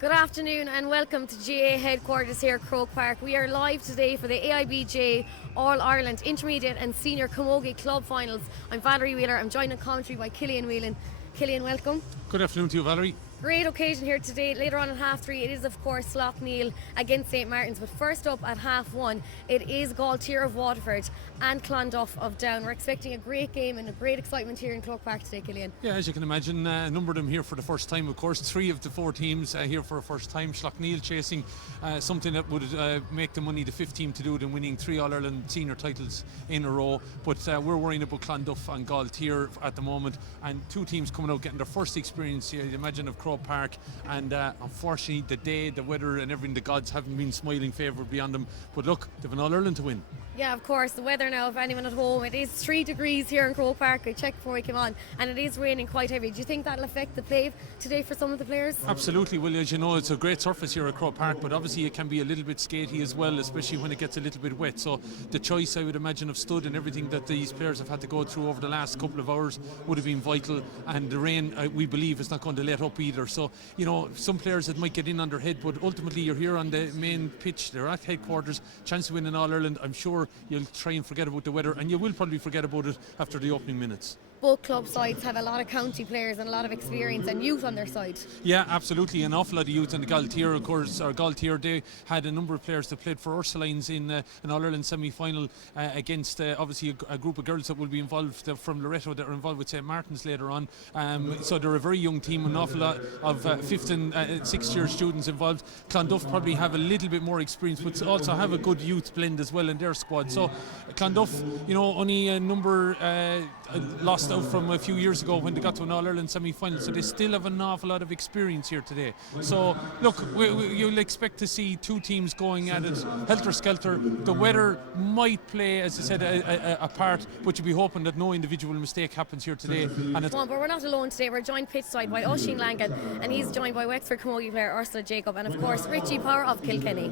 Good afternoon and welcome to GA headquarters here at Croke Park. We are live today for the AIBJ All-Ireland Intermediate and Senior Camogie Club Finals. I'm Valerie Wheeler. I'm joined in commentary by Cillian Whelan. Cillian, welcome. Good afternoon to you, Valerie. Great occasion here today. Later on at half 3 it is of course Slough-Neil against St Martin's, but first up at half 1 it is Gaultier of Waterford and Clonduff of Down. We're expecting a great game and a great excitement here in Croke Park today, Cillian. Yeah, as you can imagine, a number of them here for the first time, of course. 3 of the 4 teams here for the first time. Slough-Neil chasing something that would make them only the 5th team to do it, and winning 3 All-Ireland senior titles in a row. But we're worrying about Clonduff and Gaultier at the moment, and 2 teams coming out getting their first experience, you'd imagine, of Croke Park. And unfortunately, the day, the weather and everything, the gods haven't been smiling favourably on them. But look, they've an All-Ireland to win. Yeah, of course, the weather now, if anyone at home, it is 3 degrees here in Croke Park. I checked before we came on, and it is raining quite heavy. Do you think that'll affect the play today for some of the players? Absolutely. Well, as you know, it's a great surface here at Croke Park, but obviously it can be a little bit skatey as well, especially when it gets a little bit wet. So the choice, I would imagine, of stud and everything that these players have had to go through over the last couple of hours would have been vital, and the rain, we believe, is not going to let up either. So, you know, some players that might get in on their head, but ultimately you're here on the main pitch, they're at headquarters, chance to win an All-Ireland. I'm sure you'll try and forget about the weather, and you will probably forget about it after the opening minutes. Both club sides have a lot of county players and a lot of experience and youth on their side. Yeah, absolutely, an awful lot of youth. And the Gaultier, of course, or Gaultier, they had a number of players that played for Ursulines in an All-Ireland semi-final against obviously a group of girls that will be involved from Loretto that are involved with St Martin's later on. So they're a very young team, an awful lot of 5th and 6th year students involved. Clonduff probably have a little bit more experience, but also have a good youth blend as well in their squad. So Clonduff, you know, only a number lost out from a few years ago when they got to an All-Ireland semi-final, so they still have an awful lot of experience here today. So look, you'll expect to see 2 teams going at it helter-skelter. The weather might play, as I said, a part, but you'll be hoping that no individual mistake happens here today. And but we're not alone today. We're joined pitchside by Oisin Langan, and he's joined by Wexford Camogie player Ursula Jacob, and of course Richie Power of Kilkenny.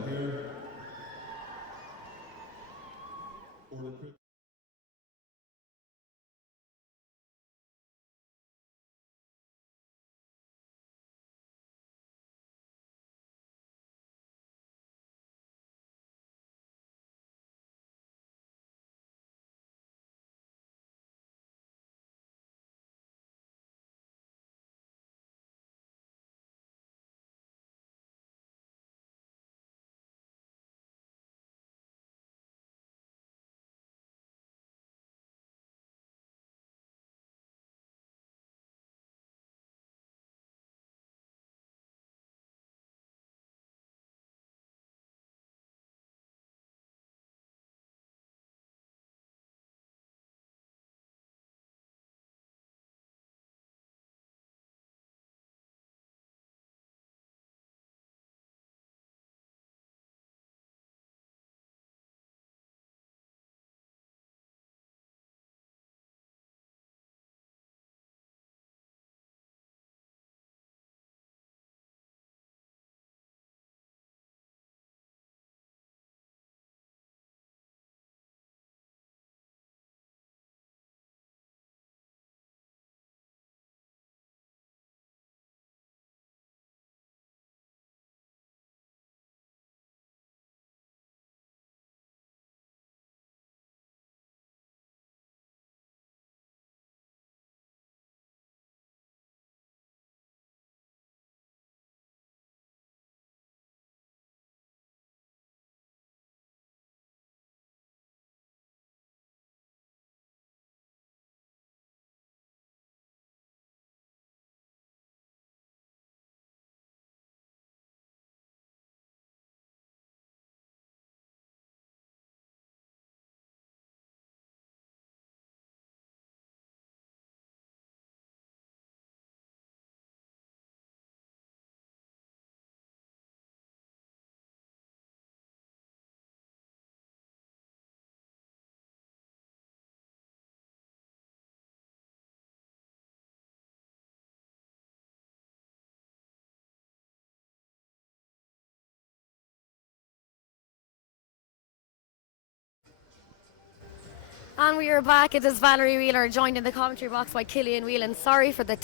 And we are back. It is Valerie Wheeler joined in the commentary box by Cillian Whelan. Sorry for the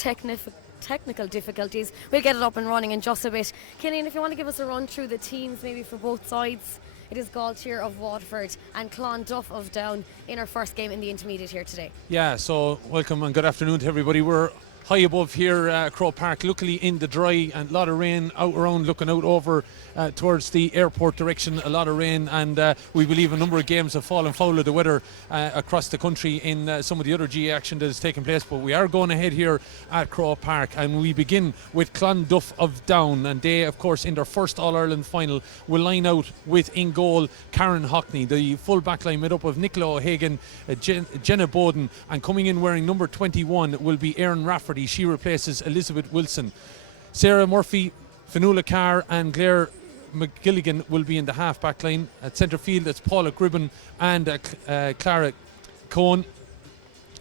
technical difficulties. We'll get it up and running in just a bit. Killian, if you want to give us a run through the teams maybe for both sides. It is Gaultier of Waterford and Clonduff of Down in our first game in the intermediate here today. Yeah, so welcome and good afternoon to everybody. We're high above here at Crow Park, luckily in the dry, and a lot of rain out around, looking out over towards the airport direction. A lot of rain, and we believe a number of games have fallen foul of the weather across the country in some of the other GA action that is taking place. But we are going ahead here at Crow Park, and we begin with Clonduff of Down, and they, of course, in their first All-Ireland final will line out with in goal Karen Hockney, the full back line made up of Nicola O'Hagan, Jenna Bowden, and coming in wearing number 21 will be Erin Rafferty. She replaces Elizabeth Wilson. Sarah Murphy, Fionnuala Carr and Claire McGilligan will be in the half back line. At centre field, it's Paula Gribben and Clara Cohen.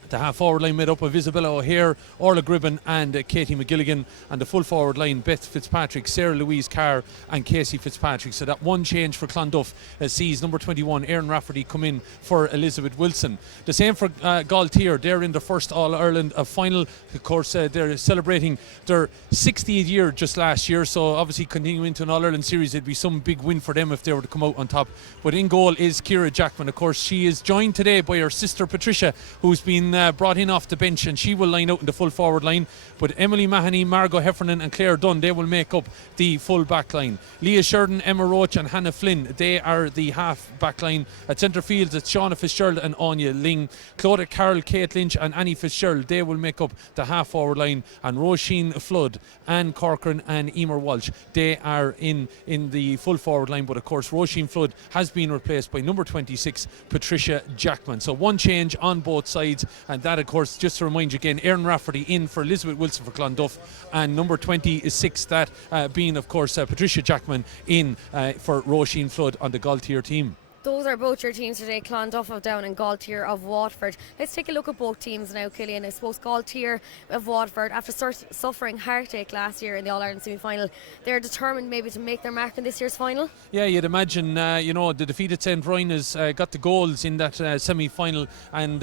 The half forward line made up of Isabella O'Hare, Orla Gribben and Katie McGilligan, and the full forward line Beth Fitzpatrick, Sarah Louise Carr and Casey Fitzpatrick. So that one change for Clonduff sees number 21 Erin Rafferty come in for Elizabeth Wilson. The same for Gaultier. They're in the first All-Ireland final. Of course, they're celebrating their 60th year just last year, so obviously continuing to an All-Ireland series, it'd be some big win for them if they were to come out on top. But in goal is Ciara Jackman. Of course, she is joined today by her sister Patricia, who's been brought in off the bench, and she will line out in the full forward line. But Emily Mahoney, Margot Heffernan and Claire Dunn, they will make up the full back line. Leah Sheridan, Emma Roach and Hannah Flynn, they are the half back line. At centre field, it's Shauna Fitzgerald and Anya Ling. Claudia Carroll, Kate Lynch and Annie Fitzgerald, they will make up the half forward line. And Roisin Flood, Anne Corcoran and Emer Walsh, they are in the full forward line. But of course, Roisin Flood has been replaced by number 26 Patricia Jackman. So one change on both sides, and that, of course, just to remind you again, Erin Rafferty in for Elizabeth Wilson for Clonduff, and number 26, that being, of course, Patricia Jackman in for Roisin Flood on the Gaultier team. Those are both your teams today, Clonduff of Down and Gaultier of Waterford. Let's take a look at both teams now, Killian. I suppose Gaultier of Waterford, after suffering heartache last year in the All-Ireland semi-final, they're determined maybe to make their mark in this year's final? Yeah, you'd imagine, the defeated St. Ryan got the goals in that semi-final and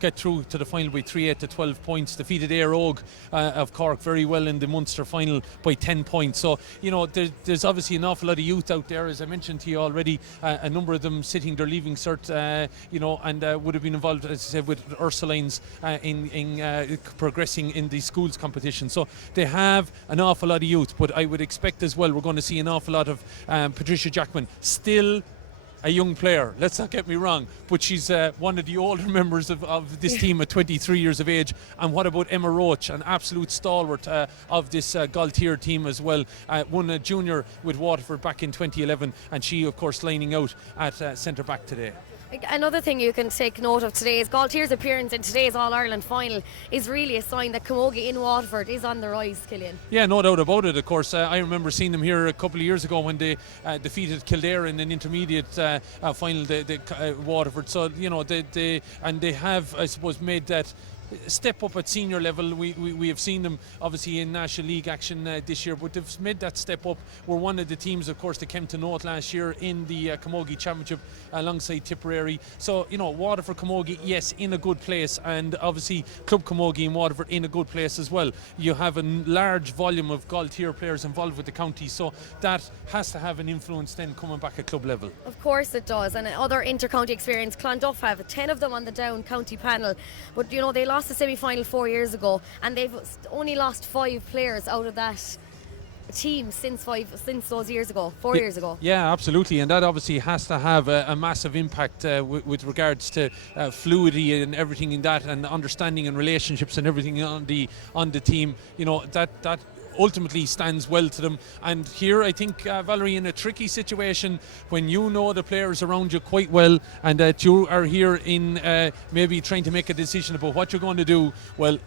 get through to the final by 3-8 to 12 points. Defeated Éire Óg of Cork very well in the Munster final by 10 points. So, there's obviously an awful lot of youth out there, as I mentioned to you already, a number of them sitting their leaving cert, and would have been involved, as I said, with Ursulines in progressing in the schools competition. So they have an awful lot of youth, but I would expect as well we're going to see an awful lot of Patricia Jackman, still a young player, let's not get me wrong, but she's one of the older members of this team at 23 years of age. And what about Emma Roach, an absolute stalwart of this Gaultier team as well, won a junior with Waterford back in 2011, and she, of course, lining out at centre back today. Another thing you can take note of today is Gaultier's appearance in today's All-Ireland final is really a sign that Camogie in Waterford is on the rise, Killian. Yeah, no doubt about it. Of course, I remember seeing them here a couple of years ago when they defeated Kildare in an intermediate final, Waterford. So, they have, I suppose, made that step up at senior level. We have seen them obviously in National League action this year, but they've made that step up. We're one of the teams, of course, that came to note last year in the Camogie Championship alongside Tipperary. So, Waterford Camogie, yes, in a good place, and obviously Club Camogie in Waterford in a good place as well. You have a large volume of Gaultier players involved with the county, so that has to have an influence then coming back at club level. Of course it does, and other inter-county experience. Clonduff have 10 of them on the Down county panel, but they lost the semi-final 4 years ago, and they've only lost 5 players out of that team since those years ago, 4 years ago. Yeah, absolutely, and that obviously has to have a massive impact with regards to fluidity and everything in that, and understanding and relationships and everything on the team. That ultimately stands well to them. And here I think, Valerie, in a tricky situation when the players around you quite well, and that you are here in maybe trying to make a decision about what you're going to do, well,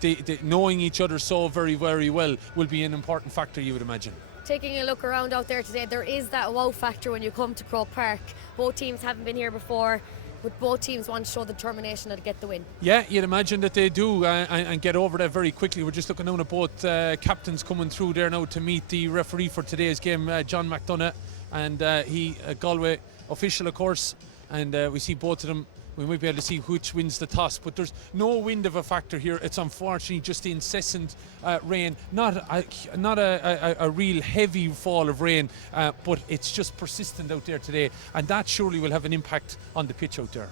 they knowing each other so very, very well will be an important factor, you would imagine. Taking a look around out there today, there is that wow factor when you come to Crow Park. Both teams haven't been here before, but both teams want to show the determination to get the win. Yeah, you'd imagine that they do, and get over that very quickly. We're just looking down at both captains coming through there now to meet the referee for today's game, John McDonough, and he, Galway official, of course, and we see both of them we might be able to see which wins the toss, but there's no wind of a factor here. It's unfortunately just the incessant rain, not a real heavy fall of rain, but it's just persistent out there today, and that surely will have an impact on the pitch out there.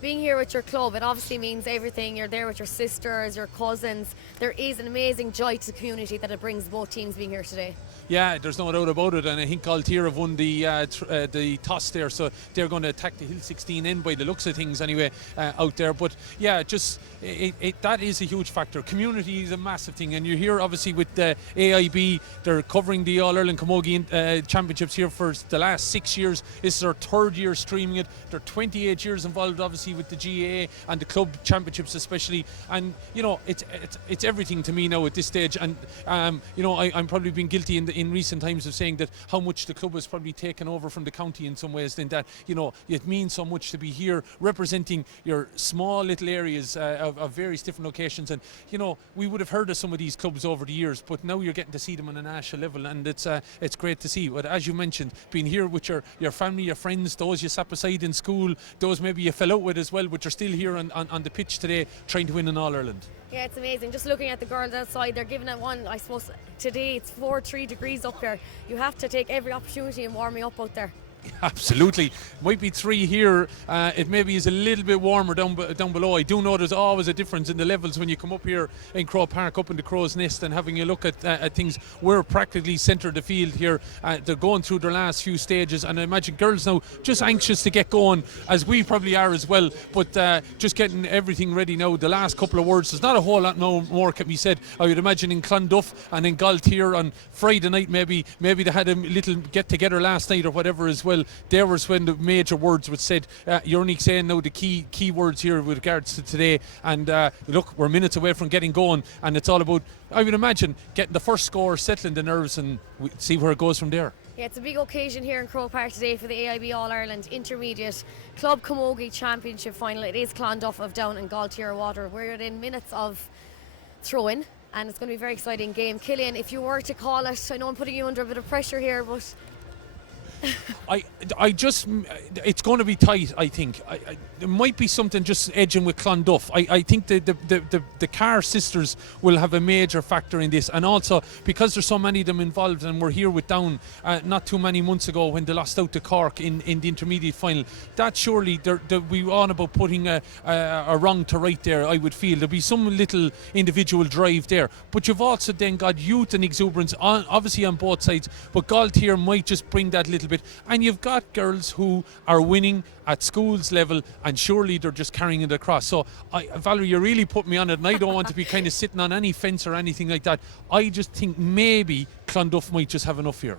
Being here with your club, it obviously means everything. You're there with your sisters, your cousins. There is an amazing joy to the community that it brings, both teams being here today. Yeah, there's no doubt about it, and I think Gaultier have won the toss there, so they're going to attack the Hill 16 end by the looks of things anyway out there. But yeah, just that is a huge factor. Community is a massive thing, and you're here obviously with the AIB. They're covering the All-Ireland Camogie Championships here for the last 6 years. This is their third year streaming it. They're 28 years involved obviously with the GAA and the club championships especially, and you know it's everything to me now at this stage. And you know, I'm probably been guilty in recent times of saying that how much the club has probably taken over from the county in some ways, then that, you know, it means so much to be here representing your small little areas of various different locations. And you know, we would have heard of some of these clubs over the years, but now you're getting to see them on a national level, and it's great to see. But as you mentioned, being here with your family, your friends, those you sat beside in school, those maybe you fell out with as well, but you're still here on the pitch today trying to win in All-Ireland. Yeah, it's amazing. Just looking at the girls outside, they're giving it one. I suppose today it's 3 degrees up there. You have to take every opportunity in warming up out there. Absolutely. Might be 3 here. It maybe is a little bit warmer down below. I do know there's always a difference in the levels when you come up here in Crow Park, up in the Crow's Nest, and having a look at things. We're practically centre of the field here. They're going through their last few stages, and I imagine girls now just anxious to get going, as we probably are as well, but just getting everything ready now. The last couple of words, there's not a whole lot more can be said. I would imagine in Clonduff and in Gaultier on Friday night, maybe they had a little get together last night or whatever as well. There was when the major words were said. You're only saying now the key words here with regards to today, and look, we're minutes away from getting going, and it's all about, I would imagine, getting the first score, settling the nerves, and see where it goes from there. Yeah, it's a big occasion here in Crow Park today for the AIB All-Ireland Intermediate Club Camogie Championship Final. It is Clonduff of Down and Gaultier Water. We're in minutes of throw-in, and it's going to be a very exciting game. Cillian, if you were to call it, I know I'm putting you under a bit of pressure here, but I just, it's going to be tight. I think there might be something just edging with Clonduff. I think the Carr sisters will have a major factor in this, and also because there's so many of them involved, and we're here with Down not too many months ago when they lost out to Cork in the intermediate final. That surely they'll be on about putting a wrong to right there. I would feel there'll be some little individual drive there, but you've also then got youth and exuberance obviously on both sides, but Gaultier might just bring that little bit, and you've got girls who are winning at schools level, and surely they're just carrying it across. So Valerie, you really put me on it, and I don't want to be kind of sitting on any fence or anything like that. I just think maybe Clonduff might just have enough here.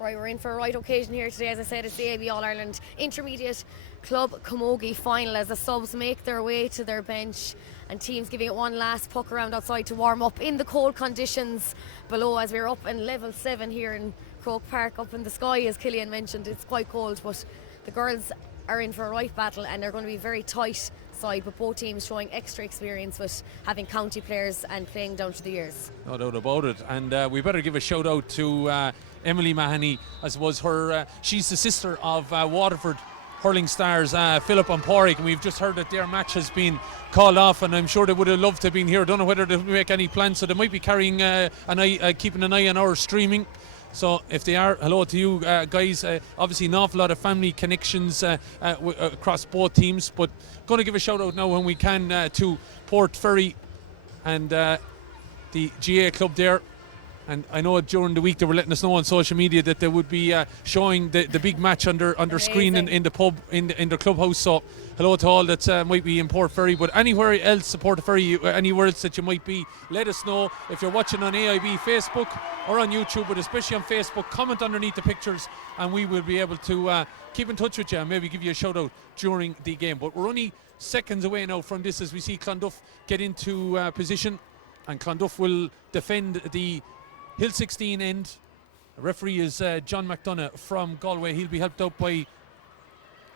Right, we're in for a right occasion here today. As I said, it's the AIB All-Ireland Intermediate Club Camogie Final as the subs make their way to their bench, and teams giving it one last puck around outside to warm up in the cold conditions below, as we're up in level 7 here in Croke Park, up in the sky, as Cillian mentioned. It's quite cold, but the girls are in for a right battle, and they're going to be very tight side, but both teams showing extra experience with having county players and playing down to the years. No doubt about it. And we better give a shout out to Emily Mahoney. I suppose she's the sister of Waterford hurling stars Philip and Porrick, and we've just heard that their match has been called off, and I'm sure they would have loved to have been here. Don't know whether they make any plans, so they might be carrying keeping an eye on our streaming. So if they are, hello to you guys. Obviously an awful lot of family connections across both teams, but going to give a shout out now when we can to Port Ferry and the GA club there. And I know during the week they were letting us know on social media that they would be showing the big match under screen in the pub in the clubhouse. So hello to all that might be in Port Ferry, but anywhere else, Port Ferry, anywhere else that you might be, let us know. If you're watching on AIB Facebook or on YouTube, but especially on Facebook, comment underneath the pictures, and we will be able to keep in touch with you and maybe give you a shout out during the game. But we're only seconds away now from this as we see Clonduff get into position, and Clonduff will defend the Hill 16 end. The referee is John McDonough from Galway. He'll be helped out by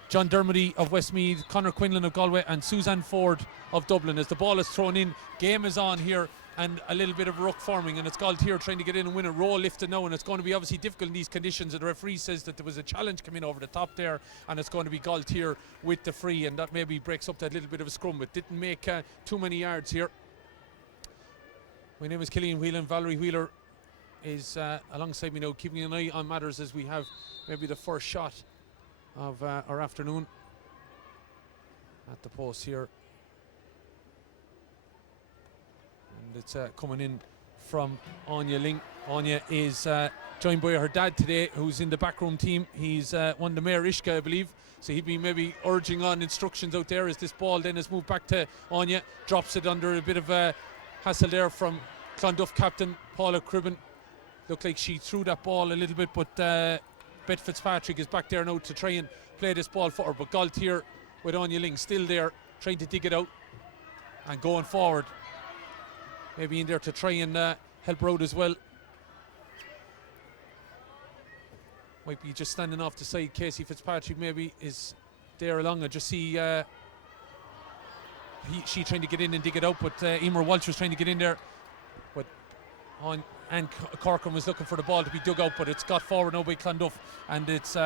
John Dermody of Westmeath, Conor Quinlan of Galway, and Suzanne Ford of Dublin. As the ball is thrown in, game is on here and a little bit of ruck forming, and it's Gaultier trying to get in and win a roll lifted now, and it's going to be obviously difficult in these conditions. The referee says that there was a challenge coming over the top there, and it's going to be Gaultier with the free, and that maybe breaks up that little bit of a scrum. It didn't make too many yards here. My name is Killian Whelan. Valerie Wheeler is alongside me now, keeping an eye on matters as we have maybe the first shot of our afternoon at the post here. And it's coming in from Anya Ling. Anya is joined by her dad today, who's in the backroom team. He's one of the Mayor Ishka, I believe. So he'd be maybe urging on instructions out there as this ball then is moved back to Anya. Drops it under a bit of a hassle there from Clonduff captain Paula Cribben. Looked like she threw that ball a little bit, but Beth Fitzpatrick is back there now to try and play this ball for her. But Gaultier with Anya Ling still there, trying to dig it out and going forward. Maybe in there to try and help her out as well. Might be just standing off the side. Casey Fitzpatrick maybe is there along. I just see she trying to get in and dig it out, but Emer Walsh was trying to get in there. But Anne Corcoran was looking for the ball to be dug out, but it's got forward now by Clonduff, and it's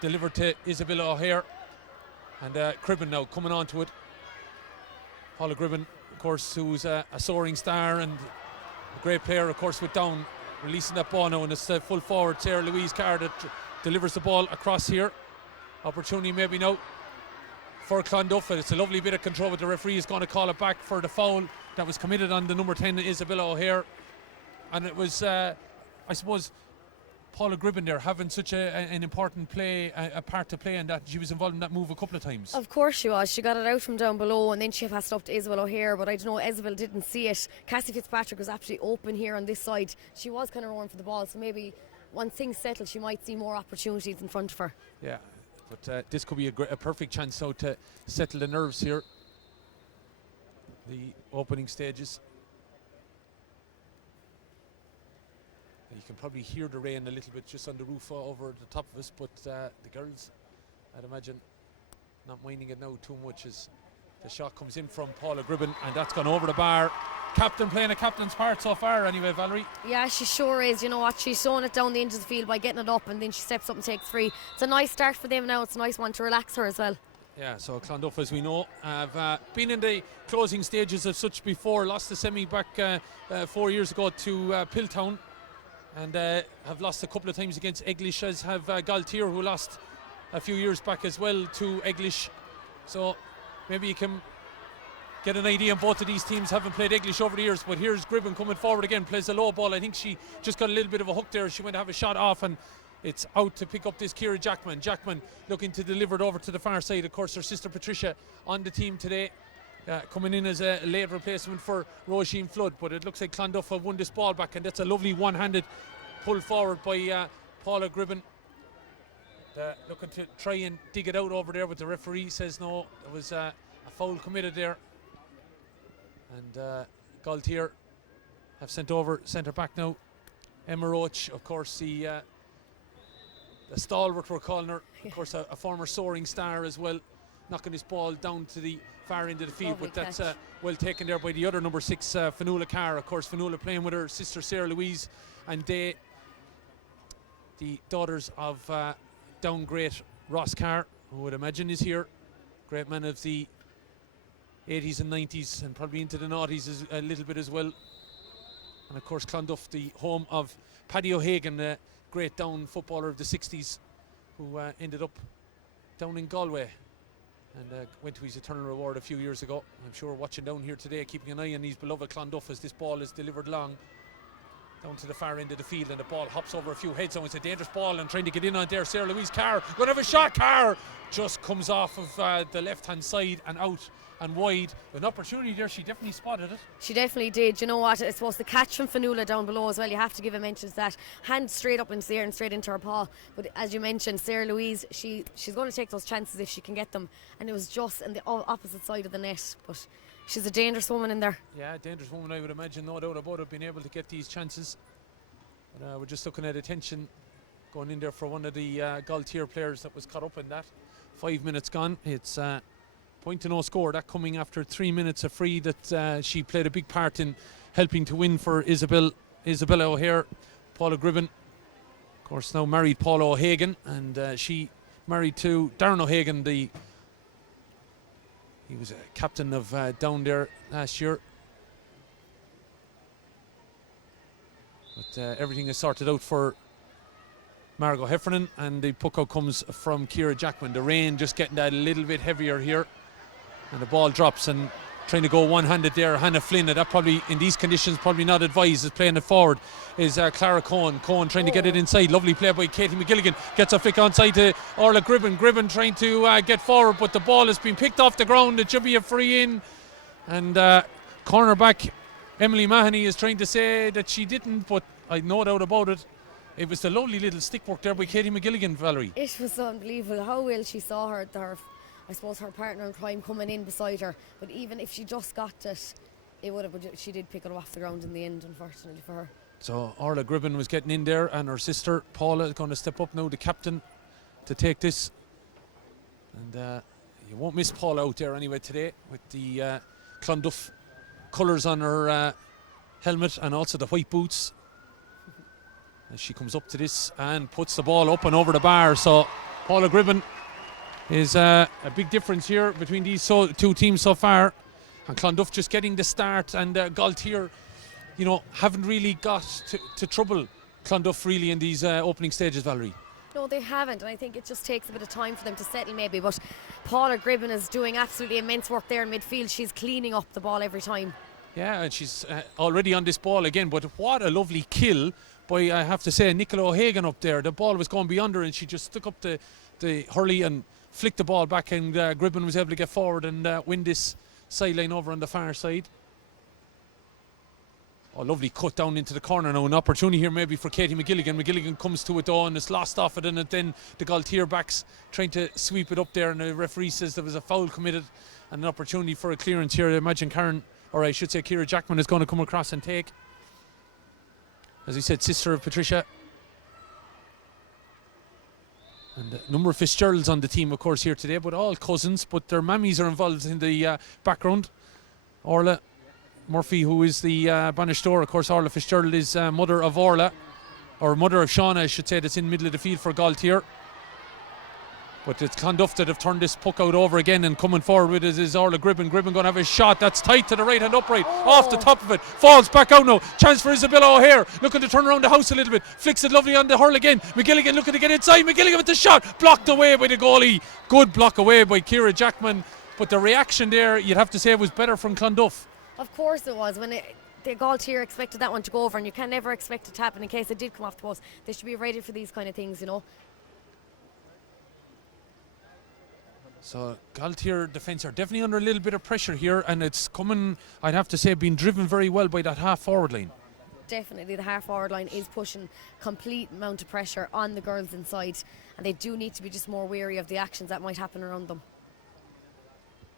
delivered to Isabella O'Hare. And Cribben now coming on to it. Paula Cribben, of course, who's a soaring star and a great player, of course, with Down, releasing that ball now, and it's full forward Sarah Louise Carr that delivers the ball across here. Opportunity maybe now for Clonduff, and it's a lovely bit of control, but the referee is going to call it back for the foul that was committed on the number 10, Isabella O'Hare. And it was, I suppose, Paula Cribben there having such an important a part to play in that. She was involved in that move a couple of times. Of course she was. She got it out from down below, and then she passed up to Isabel O'Hare, but I don't know, Isabel didn't see it. Cassie Fitzpatrick was absolutely open here on this side. She was kind of roaring for the ball, so maybe once things settle she might see more opportunities in front of her. Yeah, but this could be a perfect chance now to settle the nerves here. The opening stages. You can probably hear the rain a little bit just on the roof over the top of us, but the girls, I'd imagine, not minding it now too much as the shot comes in from Paula Cribben, and that's gone over the bar. Captain playing a captain's part so far anyway, Valerie. Yeah, she sure is. You know what, she's showing it down the edge of the field by getting it up, and then she steps up and takes free. It's a nice start for them now. It's a nice one to relax her as well. Yeah, so Clonduff, as we know, have been in the closing stages of such before. Lost the semi back 4 years ago to Piltown, and have lost a couple of times against Eglish, as have Gaultier, who lost a few years back as well to Eglish. So maybe you can get an idea on both of these teams. Haven't played Eglish over the years, but here's Cribben coming forward again, plays a low ball. I think she just got a little bit of a hook there. She went to have a shot off, and it's out to pick up this Ciara Jackman. Jackman looking to deliver it over to the far side. Of course, her sister Patricia on the team today, coming in as a late replacement for Roisin Flood. But it looks like Clonduff have won this ball back, and that's a lovely one-handed pull forward by Paula Cribben. Looking to try and dig it out over there, but the referee says no. There was a foul committed there. And Gaultier have sent over centre back now. Emma Roach, of course, the stalwart, we're calling her. Of course, a former soaring star as well, knocking this ball down to the far end of the field. Lovely but that's catch. well taken there by the other number 6, Fionnuala Carr. Of course, Fionnuala playing with her sister Sarah Louise, and they, the daughters of down great Ross Carr, who I would imagine is here. Great man of the 80s and 90s, and probably into the noughties a little bit as well. And of course, Clonduff, the home of Paddy O'Hagan, a great down footballer of the 60s, who ended up down in Galway and went to his eternal reward a few years ago. I'm sure watching down here today, keeping an eye on his beloved Clonduff as this ball is delivered long down to the far end of the field, and the ball hops over a few heads. So it's a dangerous ball, and trying to get in on there, Sarah Louise Carr going to have a shot. Carr just comes off of the left hand side and out and wide. An opportunity there, she definitely spotted it. She definitely did. You know what, I suppose the catch from Fionnuala down below as well, you have to give a mention to that. Hand straight up into the air and straight into her paw. But as you mentioned, Sarah Louise, she's going to take those chances if she can get them, and it was just on the opposite side of the net. But she's a dangerous woman in there. Yeah, dangerous woman, I would imagine, no doubt about it, being able to get these chances. But, we're just looking at attention going in there for one of the Gaultier players that was caught up in that. 5 minutes gone. It's point to no score. That coming after 3 minutes of free that she played a big part in helping to win for Isabella O'Hare. Paula Gribben, of course, now married Paula O'Hagan, and she married to Darren O'Hagan. He was a captain of down there last year. But everything is sorted out for Margot Heffernan, and the puck out comes from Ciara Jackman. The rain just getting that a little bit heavier here, and the ball drops, and trying to go one-handed there. Hannah Flynn, that probably in these conditions probably not advised, is playing it forward, is Clara Cohen trying to get it inside. Lovely play by Katie McGilligan, gets a flick onside to Orla Gribben trying to get forward, but the ball has been picked off the ground. It should be a free in, and cornerback Emily Mahoney is trying to say that she didn't, but I've no doubt about it. It was the lovely little stick work there by Katie McGilligan, Valerie. It was unbelievable how well she saw her I suppose her partner in crime coming in beside her, but even if she just got it, she did pick it off the ground in the end, unfortunately for her. So Orla Gribben was getting in there, and her sister Paula is going to step up now, the captain, to take this. And you won't miss Paula out there anyway today, with the Clonduff colours on her helmet and also the white boots. As she comes up to this and puts the ball up and over the bar. So Paula Gribben is a big difference here between these two teams so far. And Clonduff just getting the start, and Gaultier, haven't really got to trouble Clonduff really in these opening stages, Valerie. No, they haven't, and I think it just takes a bit of time for them to settle maybe, but Paula Gribben is doing absolutely immense work there in midfield. She's cleaning up the ball every time. Yeah, and she's already on this ball again, but what a lovely kill by, I have to say, Nicola O'Hagan up there. The ball was going beyond her, and she just stuck up the hurley and flicked the ball back, and Gribben was able to get forward and win this sideline over on the far side. Oh, lovely cut down into the corner now. An opportunity here maybe for Katie McGilligan. McGilligan comes to it though, and it's lost off it, and then the Gaultier backs trying to sweep it up there, and the referee says there was a foul committed, and an opportunity for a clearance here. I imagine Ciara Jackman is going to come across and take. As he said, sister of Patricia. And a number of Fitzgeralds on the team, of course, here today, but all cousins, but their mammies are involved in the background. Orla Murphy, who is the Bannister, of course. Orla Fitzgerald is mother of Orla, or mother of Shauna, I should say, that's in the middle of the field for Gaultier. But it's Clonduff that have turned this puck out over again, and coming forward with it is Orla Gribben. Gribben going to have a shot that's tight to the right hand upright, off the top of it, falls back out now. Chance for Isabella O'Hare, looking to turn around the house a little bit, flicks it lovely on the hurl again. McGilligan looking to get inside. McGilligan with the shot, blocked away by the goalie. Good block away by Ciara Jackman, but the reaction there, you'd have to say, was better from Clonduff. Of course it was. When the Gaultier expected that one to go over, and you can never expect it to happen in case it did come off the post. They should be ready for these kind of things, So Gaultier defence are definitely under a little bit of pressure here, and it's coming, I'd have to say, being driven very well by that half forward line. Definitely the half forward line is pushing complete amount of pressure on the girls inside, and they do need to be just more wary of the actions that might happen around them.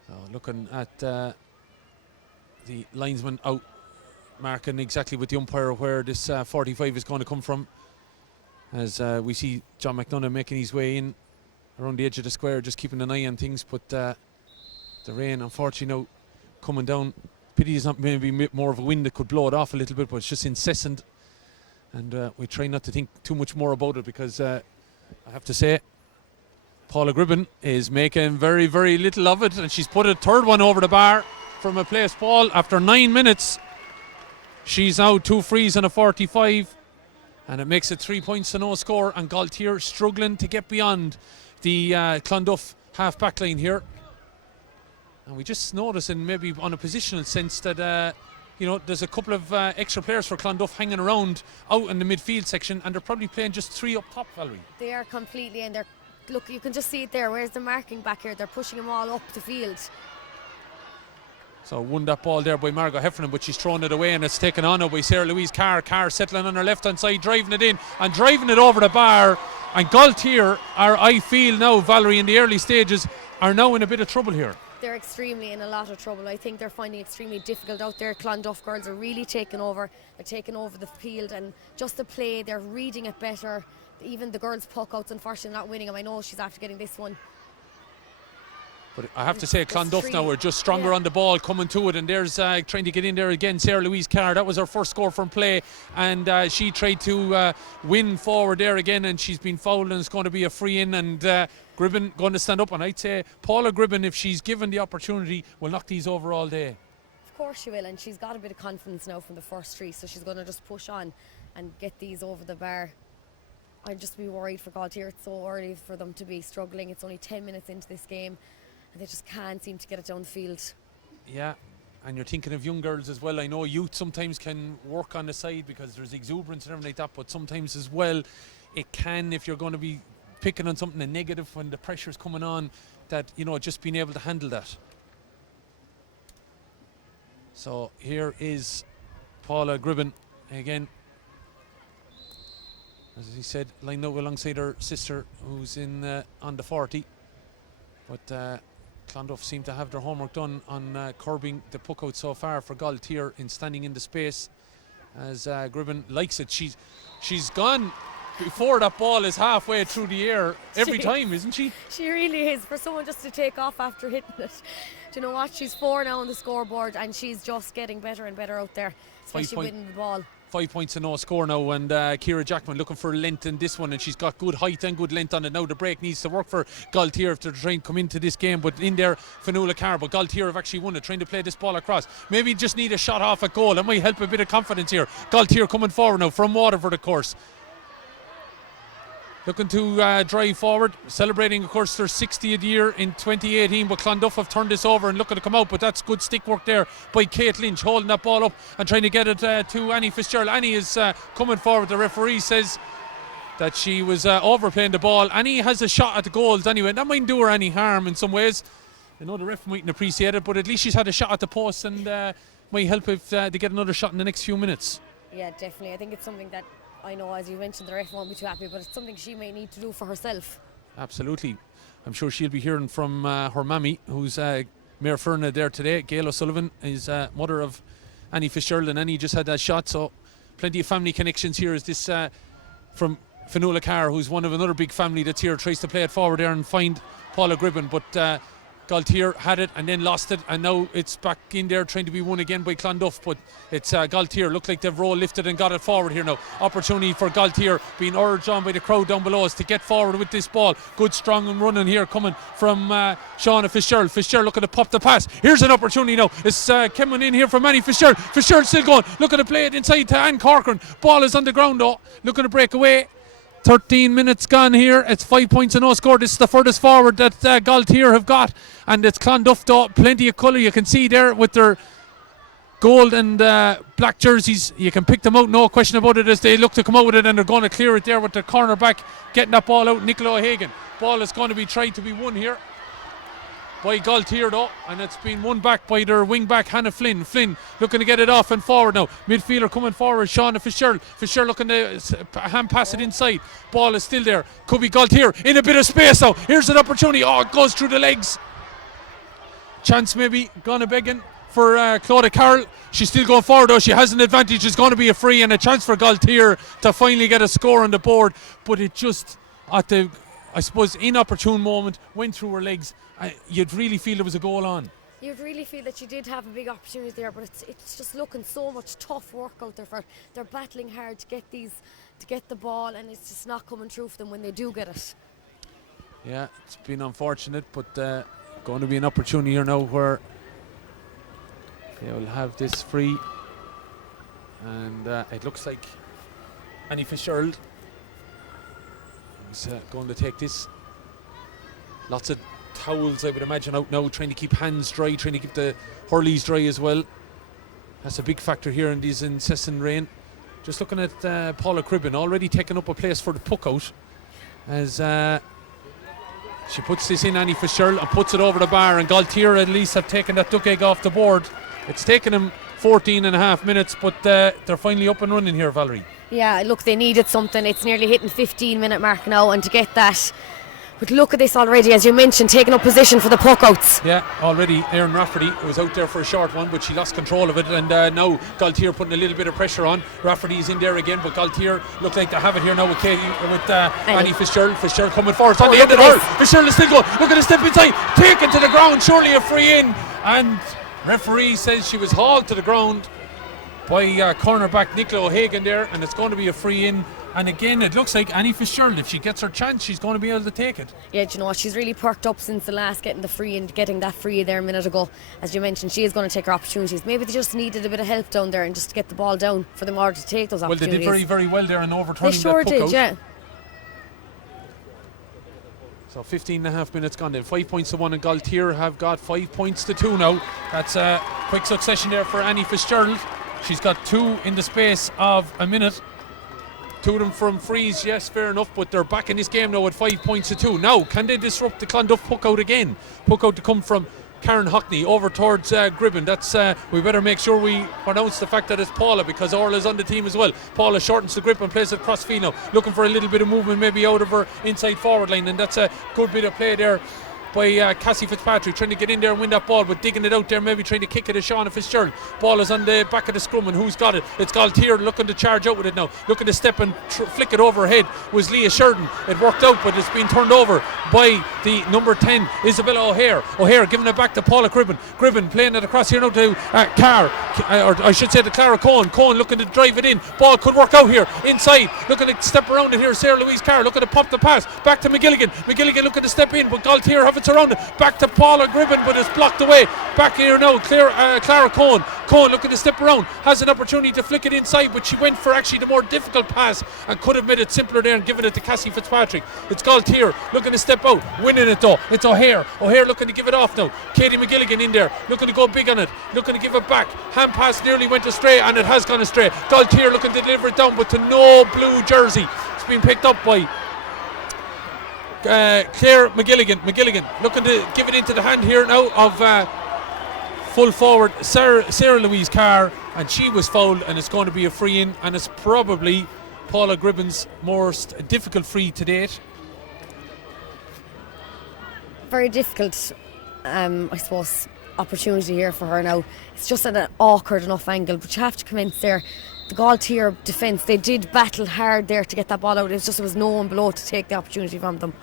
So looking at the linesman out, marking exactly with the umpire where this 45 is going to come from, as we see John McDonough making his way in around the edge of the square, just keeping an eye on things, but the rain, unfortunately, now coming down. Pity there's not maybe more of a wind that could blow it off a little bit, but it's just incessant, and we try not to think too much more about it, because I have to say, Paula Gribben is making very, very little of it, and she's put a third one over the bar from a placed ball after 9 minutes. She's now 2 frees and a 45, and it makes it 3 points to no score, and Gaultier struggling to get beyond the Clonduff half back line here. And we just noticing maybe on a positional sense that there's a couple of extra players for Clonduff hanging around out in the midfield section, and they're probably playing just 3 up top, Valerie. They are completely, and look, you can just see it there. Where's the marking back here? They're pushing them all up the field. So won that ball there by Margot Heffernan, but she's thrown it away, and it's taken on now by Sarah Louise Carr. Carr settling on her left hand side, driving it in and driving it over the bar. And Gaultier are, I feel now, Valerie, in the early stages, are now in a bit of trouble here. They're extremely in a lot of trouble. I think they're finding it extremely difficult out there. Clonduff girls are really taking over. They're taking over the field, and just the play, they're reading it better. Even the girls' puck outs, unfortunately, not winning them. I know she's after getting this one. But I have to say, Clonduff now are just stronger on the ball, coming to it, and there's trying to get in there again, Sarah Louise Carr. That was her first score from play, and she tried to win forward there again, and she's been fouled, and it's going to be a free in, and Gribben going to stand up, and I'd say Paula Gribben, if she's given the opportunity, will knock these over all day. Of course she will, and she's got a bit of confidence now from the first three, so she's going to just push on and get these over the bar. I'd just be worried for Gaultier. It's so early for them to be struggling. It's only 10 minutes into this game, and they just can't seem to get it down the field. Yeah, and you're thinking of young girls as well. I know youth sometimes can work on the side because there's exuberance and everything like that, but sometimes as well it can, if you're going to be picking on something negative when the pressure's coming on, that, you know, just being able to handle that. So here is Paula Gribben again, as he said, lined up alongside her sister who's in on the 40, but Clonduff seem to have their homework done on curbing the puck out so far for Gaultier in standing in the space, as Gribben likes it. She's gone before that ball is halfway through the air every time, isn't she? She really is, for someone just to take off after hitting it. Do you know what? She's 4 now on the scoreboard, and she's just getting better and better out there, especially winning the ball. 5 points and no score now, and Ciara Jackman looking for length in this one, and she's got good height and good length on it now. The break needs to work for Gaultier if they're trying to come into this game, but in there Fionnuala Carr, but Gaultier have actually won it, trying to play this ball across. Maybe just need a shot off a goal. That might help a bit of confidence here. Gaultier coming forward now from Waterford, of course, looking to drive forward, celebrating of course their 60th year in 2018, but Clonduff have turned this over and looking to come out, but that's good stick work there by Kate Lynch, holding that ball up and trying to get it to Annie Fitzgerald. Annie is coming forward. The referee says that she was overplaying the ball. Annie has a shot at the goals anyway. That might do her any harm in some ways. I know the ref mightn't appreciate it, but at least she's had a shot at the post, and might help if they get another shot in the next few minutes. Yeah, definitely. I think it's something that, I know, as you mentioned, the ref won't be too happy, but it's something she may need to do for herself. Absolutely. I'm sure she'll be hearing from her mammy, who's Mayor Ferna there today. Gail O'Sullivan is mother of Annie Fitzgerald, and Annie just had that shot, so plenty of family connections here. Is this from Fionnuala Carr, who's one of another big family that's here, tries to play it forward there and find Paula Gribben, but Gaultier had it and then lost it, and now it's back in there trying to be won again by Clonduff, but it's Gaultier. Look like they've roll lifted and got it forward here now. Opportunity for Gaultier, being urged on by the crowd down below us to get forward with this ball. Good strong and running here coming from Shauna Fitzgerald. Fitzgerald looking to pop the pass. Here's an opportunity now. It's coming in here from Annie Fitzgerald. Fitzgerald still going, looking to play it inside to Anne Corcoran. Ball is on the ground though, looking to break away. 13 minutes gone here. It's 5 points and no score. This is the furthest forward that Gaultier have got, and it's Clonduff though. Plenty of colour you can see there with their gold and black jerseys. You can pick them out, no question about it, as they look to come out with it, and they're going to clear it there with the cornerback getting that ball out, Nicola O'Hagan. Ball is going to be tried to be won here by Gaultier though, and it's been won back by their wing back Hannah Flynn. Flynn looking to get it off and forward now. Midfielder coming forward, Shauna Fitzgerald. Fitzgerald looking to hand pass it inside. Ball is still there. Could be Gaultier in a bit of space now. Here's an opportunity. Oh, it goes through the legs. Chance maybe gone a begging for Claudia Carroll. She's still going forward though. She has an advantage. It's going to be a free and a chance for Gaultier to finally get a score on the board, but it just at the, I suppose, inopportune moment went through her legs. You'd really feel there was a goal on. You'd really feel that she did have a big opportunity there, but it's just looking so much tough work out there. They're battling hard to get the ball, and it's just not coming through for them when they do get it. Yeah, it's been unfortunate, but going to be an opportunity here now where they will have this free, and it looks like Annie Fitzgerald is going to take this. Lots of towels, I would imagine, out now, trying to keep hands dry, trying to keep the hurleys dry as well. That's a big factor here in these incessant rain. Just looking at Paula Gribben, already taking up a place for the puck out, as she puts this in Annie Fitzgerald and puts it over the bar, and Gaultier at least have taken that duck egg off the board. It's taken them 14 and a half minutes, but they're finally up and running here, Valerie. Yeah, look, they needed something. It's nearly hitting 15-minute mark now, and to get that But look at this already, as you mentioned, taking up position for the puck outs. Yeah, already Erin Rafferty was out there for a short one, but she lost control of it, and now Gaultier putting a little bit of pressure on. Rafferty's in there again, but Gaultier look like they have it here now with Katie, with Annie Fitzgerald. Fitzgerald coming forward, on the end of her. Fitzgerald is still going. Look at the step inside, taken to the ground, surely a free in, and referee says she was hauled to the ground by cornerback Nicola O'Hagan there, and it's going to be a free in. And again, it looks like Annie Fitzgerald, if she gets her chance, she's going to be able to take it. Yeah, do you know what? She's really perked up since the last getting that free there a minute ago. As you mentioned, she is going to take her opportunities. Maybe they just needed a bit of help down there and just to get the ball down for them order to take those opportunities. Well, they did very, very well there in overturning that puck out. They sure did, yeah. So 15 and a half minutes gone then. 5 points to 1, and Gaultier have got 5 points to 2 now. That's a quick succession there for Annie Fitzgerald. She's got 2 in the space of a minute. 2 of them from frees, yes, fair enough, but they're back in this game now at 5 points to 2. Now, can they disrupt the Clonduff puck out again? Puck out to come from Karen Hockney over towards Gribben. That's we better make sure we pronounce the fact that it's Paula, because Orla's on the team as well. Paula shortens the grip and plays it across field now, looking for a little bit of movement maybe out of her inside forward line, and that's a good bit of play there by Cassie Fitzpatrick, trying to get in there and win that ball, but digging it out there, maybe trying to kick it at Shauna Fitzgerald. Ball is on the back of the scrum, and who's got it? It's Gaultier looking to charge out with it now, looking to step and flick it over her head was Leah Sheridan. It worked out, but it's been turned over by the number 10 Isabella O'Hare. O'Hare giving it back to Paula Gribben. Gribben playing it across here now to or I should say to Clara Cohen. Cohen looking to drive it in. Ball could work out here inside, looking to step around it here. Sarah Louise Carr looking to pop the pass back to McGilligan. McGilligan looking to step in, but Gaultier have it surrounded. Back to Paula Gribben, but it's blocked away. Back here now, Clara Cohen. Cohen looking to step around, has an opportunity to flick it inside, but she went for actually the more difficult pass and could have made it simpler there and given it to Cassie Fitzpatrick. It's Gaultier looking to step out, winning it though. It's O'Hare. O'Hare looking to give it off now. Katie McGilligan in there, looking to go big on it, looking to give it back. Hand pass nearly went astray, and it has gone astray. Gaultier looking to deliver it down, but to no blue jersey. It's been picked up by Claire McGilligan looking to give it into the hand here now of full forward Sarah Louise Carr, and she was fouled, and it's going to be a free in, and it's probably Paula Gribben's most difficult free to date. Very difficult, I suppose, opportunity here for her now. It's just at an awkward enough angle, but you have to commence there. The Gaultier defence, they did battle hard there to get that ball out. It was no one below to take the opportunity from them.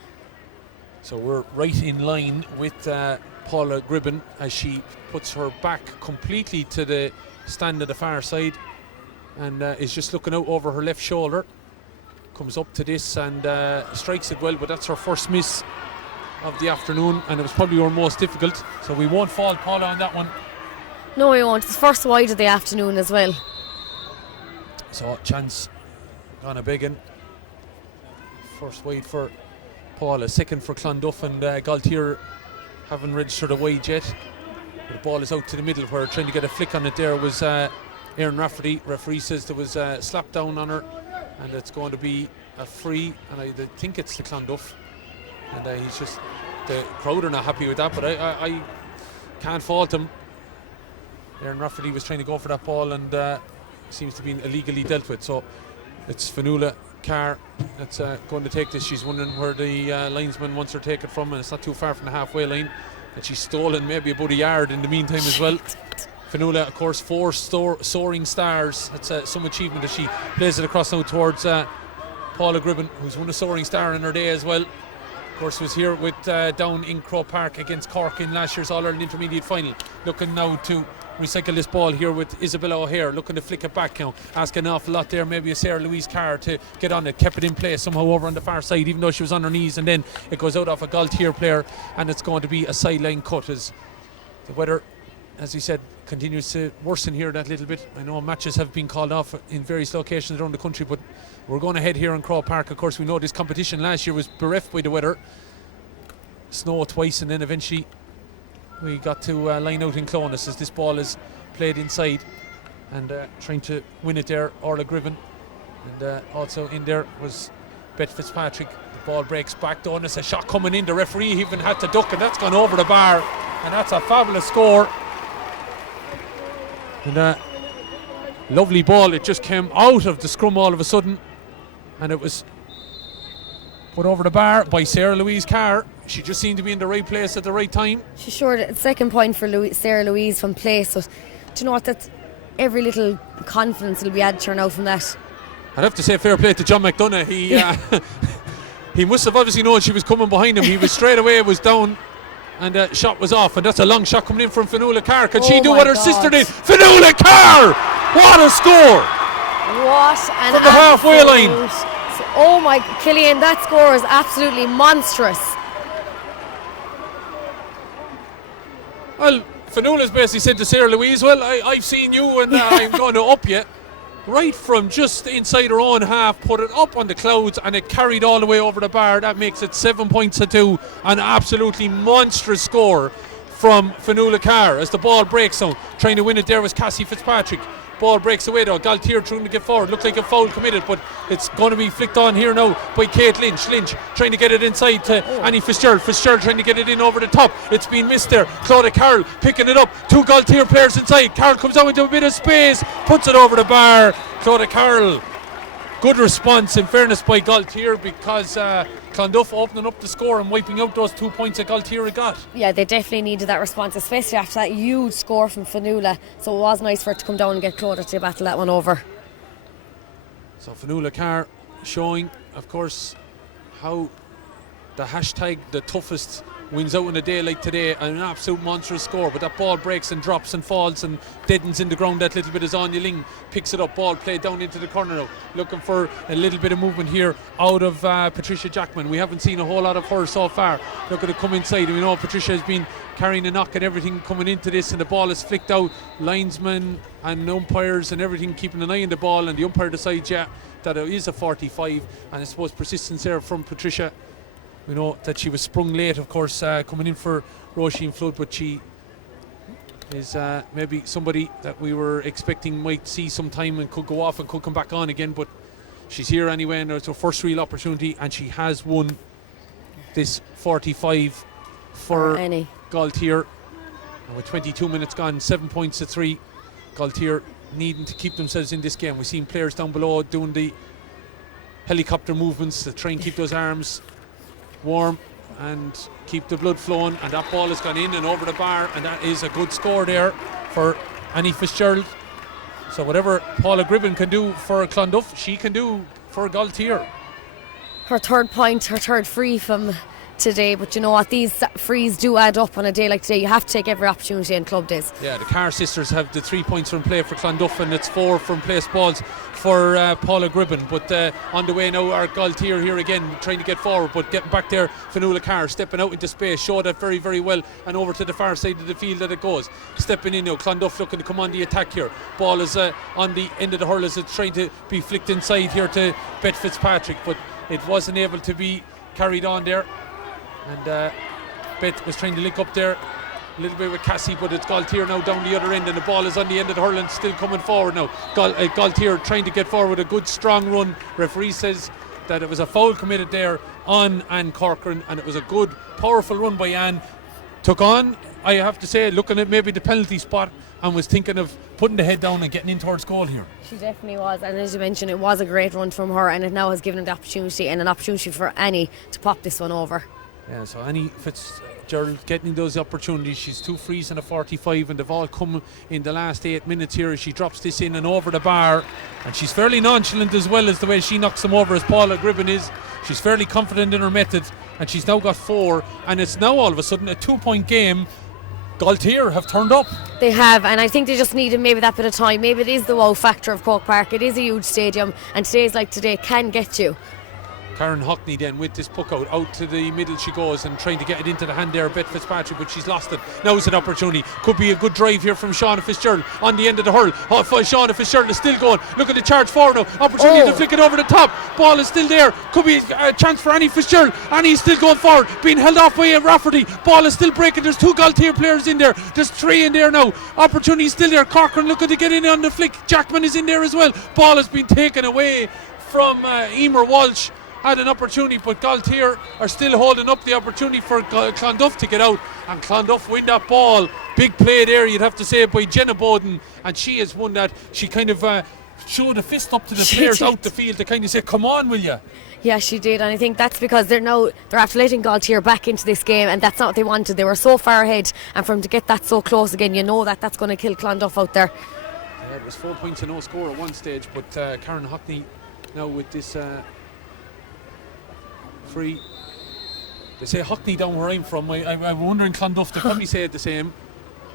So we're right in line with Paula Gribben as she puts her back completely to the stand at the far side, and is just looking out over her left shoulder. Comes up to this and strikes it well, but that's her first miss of the afternoon, and it was probably her most difficult. So we won't fault Paula on that one. No, we won't. It's first wide of the afternoon as well. So chance gone a big one. First wide for Paula, second for Clonduff, and Gaultier haven't registered a wide yet. The ball is out to the middle, where trying to get a flick on it there was Erin Rafferty. Referee says there was a slap down on her, and it's going to be a free, and I think it's the Clonduff, and he's just, the crowd are not happy with that, but I can't fault him. Erin Rafferty was trying to go for that ball, and seems to be illegally dealt with, so it's Fionnuala Carr that's going to take this. She's wondering where the linesman wants her to take it from, and it's not too far from the halfway line, and she's stolen maybe about a yard in the meantime as well. Fionnuala, of course, 4 soaring stars. That's some achievement as she plays it across now towards Paula Gribben, who's won a soaring star in her day as well. Of course, was here with down in Croke Park against Cork in last year's All-Ireland Intermediate Final. Looking now to recycle this ball here with Isabella O'Hare, looking to flick it back now, asking an awful lot there, maybe a Sarah Louise Carr to get on it, kept it in place somehow over on the far side, even though she was on her knees, and then it goes out off a Gaultier player, and it's going to be a sideline cut as the weather, as we said, continues to worsen here that little bit. I know matches have been called off in various locations around the country, but we're going ahead here in Croke Park. Of course, we know this competition last year was bereft by the weather, snow twice, and then eventually we got to line out in Clonus as this ball is played inside, and trying to win it there, Orla Gribben, and also in there was Beth Fitzpatrick. The ball breaks back though, and it's a shot coming in. The referee even had to duck, and that's gone over the bar, and that's a fabulous score. And lovely ball. It just came out of the scrum all of a sudden, and it was put over the bar by Sarah Louise Carr. She just seemed to be in the right place at the right time. She scored a second point for Sarah Louise from place. So, do you know what? That's every little confidence will be added to her now from that. I'd have to say fair play to John McDonough. He must have obviously known she was coming behind him. He was straight away, was down, and shot was off. And that's a long shot coming in from Fionnuala Carr. Can she do what her sister did? Fionnuala Carr! What a score! What an from the halfway line. Oh my, Killian, that score is absolutely monstrous. Well, Fionnuala's basically said to Sarah Louise, well, I've seen you and I'm going to up you. Right from just inside her own half, put it up on the clouds, and it carried all the way over the bar. That makes it 7 points to 2. An absolutely monstrous score from Fionnuala Carr as the ball breaks down. Trying to win it there was Cassie Fitzpatrick. Ball breaks away though. Gaultier trying to get forward. Looked like a foul committed, but it's going to be flicked on here now by Kate Lynch. Lynch trying to get it inside to Annie Fitzgerald. Fitzgerald trying to get it in over the top. It's been missed there. Claudia Carroll picking it up. 2 Gaultier players inside. Carroll comes out into a bit of space, puts it over the bar. Claudia Carroll. Good response in fairness by Gaultier, because Clonduff opening up the score and wiping out those 2 points that Gaultier had got. Yeah, they definitely needed that response, especially after that huge score from Fionnuala. So it was nice for her to come down and get Claudia to battle that one over. So Fionnuala Carr showing, of course, how the hashtag the toughest wins out in a day like today. An absolute monstrous score, but that ball breaks and drops and falls and deadens in the ground that little bit as Anya Ling picks it up. Ball played down into the corner now, looking for a little bit of movement here out of Patricia Jackman. We haven't seen a whole lot of her so far. Looking to come inside. We know Patricia has been carrying a knock and everything coming into this, and the ball is flicked out. Linesmen and umpires and everything keeping an eye on the ball, and the umpire decides that it is a 45, and I suppose persistence there from Patricia. We know that she was sprung late, of course, coming in for Roisin Flood, but she is maybe somebody that we were expecting might see some time and could go off and could come back on again, but she's here anyway, and it's her first real opportunity, and she has won this 45 for Gaultier. And with 22 minutes gone, 7 points to 3, Gaultier needing to keep themselves in this game. We've seen players down below doing the helicopter movements to try and keep those arms warm and keep the blood flowing, and that ball has gone in and over the bar, and that is a good score there for Annie Fitzgerald. So whatever Paula Gribben can do for Clonduff, she can do for Gaultier. Her third point, her third free from today, but you know what, these frees do add up on a day like today. You have to take every opportunity in club days. Yeah, the Carr sisters have the 3 points from play for Clonduff, and it's 4 from place balls for Paula Gribben. But on the way now are Gaultier here again, trying to get forward, but getting back there. Fionnuala Carr stepping out into space, showed that very, very well, and over to the far side of the field that it goes. Stepping in now, Clonduff looking to come on the attack here. Ball is on the end of the hurl as it's trying to be flicked inside here to Beth Fitzpatrick, but it wasn't able to be carried on there. And Beth was trying to link up there a little bit with Cassie, but it's Gaultier now down the other end, and the ball is on the end of the hurl and still coming forward now. Gaultier trying to get forward, a good strong run. Referee says that it was a foul committed there on Anne Corcoran, and it was a good powerful run by Anne. Took on, I have to say, looking at maybe the penalty spot, and was thinking of putting the head down and getting in towards goal here. She definitely was, and as you mentioned, it was a great run from her, and it now has given her the opportunity, and an opportunity for Annie to pop this one over. Yeah, so Annie Fitzgerald getting those opportunities. She's 2 frees and a 45, and they've all come in the last 8 minutes here as she drops this in and over the bar. And she's fairly nonchalant as well as the way she knocks them over, as Paula Gribben is. She's fairly confident in her method, and she's now got 4, and it's now all of a sudden a 2-point game. Gaultier have turned up. They have, and I think they just needed maybe that bit of time. Maybe it is the wow factor of Croke Park. It is a huge stadium, and days like today can get you. Karen Hockney then with this puck out to the middle she goes, and trying to get it into the hand there of Beth Fitzpatrick, but she's lost it. Now is an opportunity. Could be a good drive here from Shauna Fitzgerald on the end of the hurl. Shauna Fitzgerald is still going. Look at the charge forward now. Opportunity to flick it over the top. Ball is still there. Could be a chance for Annie Fitzgerald. Annie's still going forward. Being held off by Rafferty. Ball is still breaking. There's 2 Gaultier players in there. There's 3 in there now. Opportunity still there. Corcoran looking to get in on the flick. Jackman is in there as well. Ball has been taken away from Emer Walsh. Had an opportunity, but Gaultier are still holding up the opportunity for Clonduff to get out, and Clonduff win that ball. Big play there, you'd have to say, by Jenna Bowden, and she has won that. She kind of showed a fist up to the players out the field to kind of say, come on, will you? Yeah, she did, and I think that's because they're after letting Gaultier back into this game, and that's not what they wanted. They were so far ahead, and for them to get that so close again, you know that's going to kill Clonduff out there. Yeah, it was 4 points and no score at one stage, but Karen Hockney now with this free. They say Hockney down where I'm from. I'm wondering Clonduff, they probably say it the same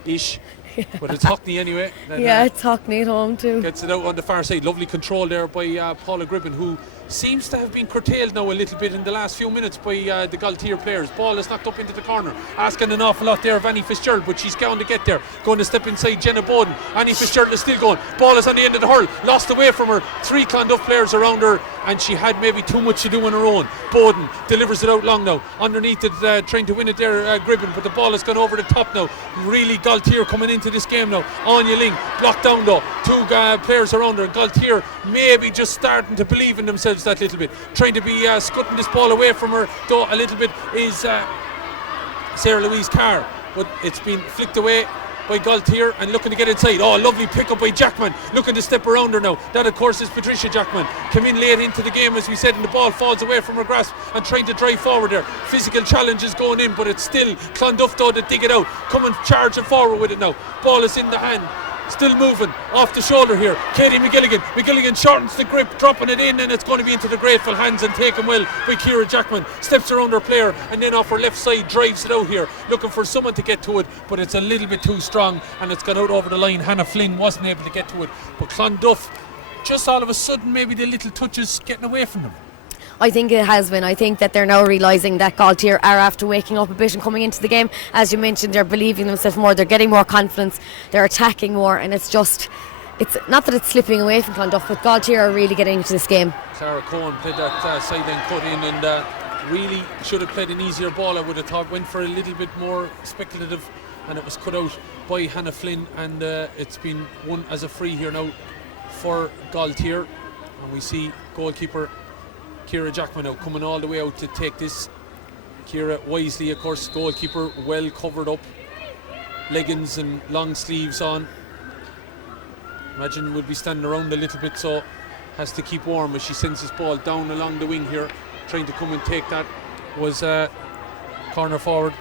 ish. Yeah. But it's Hockney anyway. It's Hockney at home too. Gets it out on the far side. Lovely control there by Paula Gribben, who seems to have been curtailed now a little bit in the last few minutes by the Gaultier players. Ball is knocked up into the corner, asking an awful lot there of Annie Fitzgerald, but she's going to get there, going to step inside Jenna Bowden. Annie Fitzgerald is still going, ball is on the end of the hurl, lost away from her, 3 Clonduff players around her, and she had maybe too much to do on her own. Bowden delivers it out long now, underneath it, trying to win it there, Gribben, but the ball has gone over the top now. Really Gaultier coming into this game now. Anya Ling blocked down though, 2 players around her, and Gaultier maybe just starting to believe in themselves that little bit, trying to be scutting this ball away from her though a little bit is Sarah Louise Carr, but it's been flicked away by Gaultier and looking to get inside. Oh, lovely pick up by Jackman, looking to step around her now. That of course is Patricia Jackman, came in late into the game as we said, and the ball falls away from her grasp and trying to drive forward there. Physical challenge is going in, but it's still Clonduff though to dig it out, coming charging forward with it now. Ball is in the hand, still moving off the shoulder here. Katie McGilligan shortens the grip, dropping it in, and it's going to be into the grateful hands and taken well by Ciara Jackman. Steps around her player and then off her left side drives it out here, looking for someone to get to it, but it's a little bit too strong and it's gone out over the line. Hannah Flynn wasn't able to get to it, but Clonduff just all of a sudden maybe the little touches getting away from them. I think it has been. I think that they're now realising that Gaultier are after waking up a bit and coming into the game. As you mentioned, they're believing themselves more, they're getting more confidence, they're attacking more, and it's not that it's slipping away from Clonduff, but Gaultier are really getting into this game. Sarah Cohen played that sideline cut in and really should have played an easier ball. I would have thought, went for a little bit more speculative, and it was cut out by Hannah Flynn, and it's been won as a free here now for Gaultier, and we see goalkeeper Ciara Jackman now coming all the way out to take this. Ciara wisely, of course, goalkeeper, well covered up, leggings and long sleeves on. Imagine would be standing around a little bit, so has to keep warm as she sends this ball down along the wing here, trying to come and take that. Was corner forward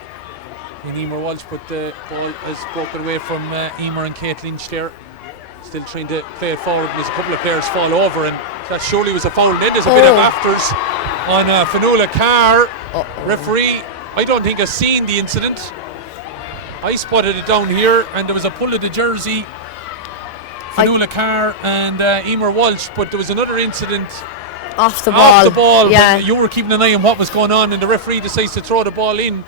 in Emer Walsh, but the ball is broken away from Emer and Kate Lynch there. Still trying to play it forward, and there's a couple of players fall over, and that surely was a foul. And then there's a bit of afters on Fionnuala Carr. Referee, I don't think has seen the incident. I spotted it down here, and there was a pull of the jersey, Fionnuala Carr and Emer Walsh, but there was another incident off the ball. Yeah. You were keeping an eye on what was going on, and the referee decides to throw the ball in.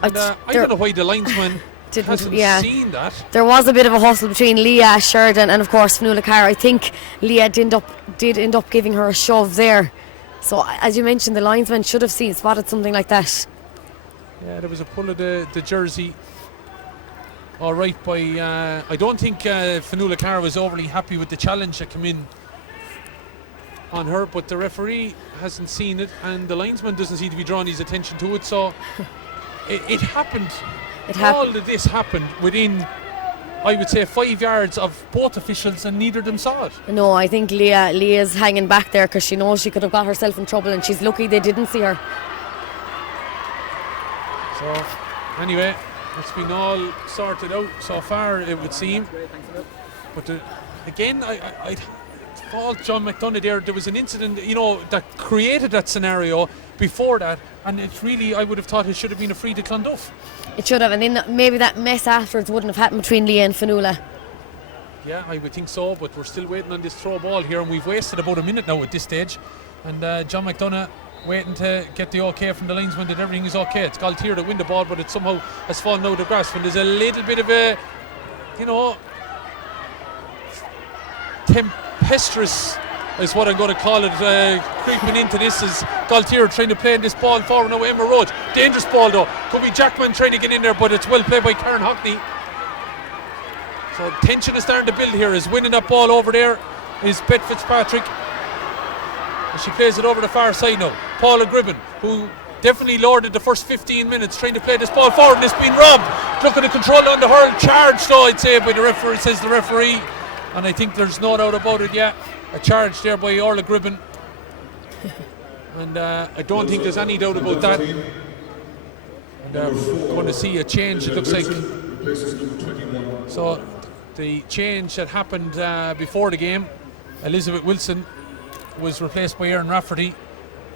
And, I don't know why the linesman hasn't seen that. There was a bit of a hustle between Leah Sheridan and of course Fionnuala Carr. I think Leah did end up giving her a shove there. So as you mentioned, the linesman should have spotted something like that. Yeah, there was a pull of the jersey. All right, by I don't think Fionnuala Carr was overly happy with the challenge that came in on her, but the referee hasn't seen it, and the linesman doesn't seem to be drawing his attention to it. So it happened. All of this happened within, I would say, 5 yards of both officials, and neither of them saw it. No, I think Leah's hanging back there because she knows she could have got herself in trouble, and she's lucky they didn't see her. So anyway, it's been all sorted out so far, it would seem. But again, I'd fault John McDonough there. There was an incident, that created that scenario before that, and it's really, I would have thought it should have been a free to Clonduff. It should have, and then maybe that mess afterwards wouldn't have happened between Leah and Fionnuala. Yeah, I would think so, but we're still waiting on this throw ball here, and we've wasted about a minute now at this stage, and John McDonough waiting to get the okay from the linesman that everything is okay. It's Gaultier to win the ball, but it somehow has fallen out of the grasp, and there's a little bit of a, tempestuous is what I'm going to call it, creeping into this as Gaultier trying to play this ball forward now. Emma Roach, dangerous ball though, could be Jackman trying to get in there, but it's well played by Karen Hockney. So tension is starting to build here. Is winning that ball over there is Beth Fitzpatrick, and she plays it over the far side now. Paula Gribben, who definitely lorded the first 15 minutes trying to play this ball forward, and it's been robbed. Looking to control on the hurl, charged though, I'd say, by the referee, says the referee, and I think there's no doubt about it. Yeah, a charge there by Orla Gribben. And I don't think there's any doubt about that. And we're going to see a change, it looks like. So the change that happened before the game, Elizabeth Wilson was replaced by Erin Rafferty,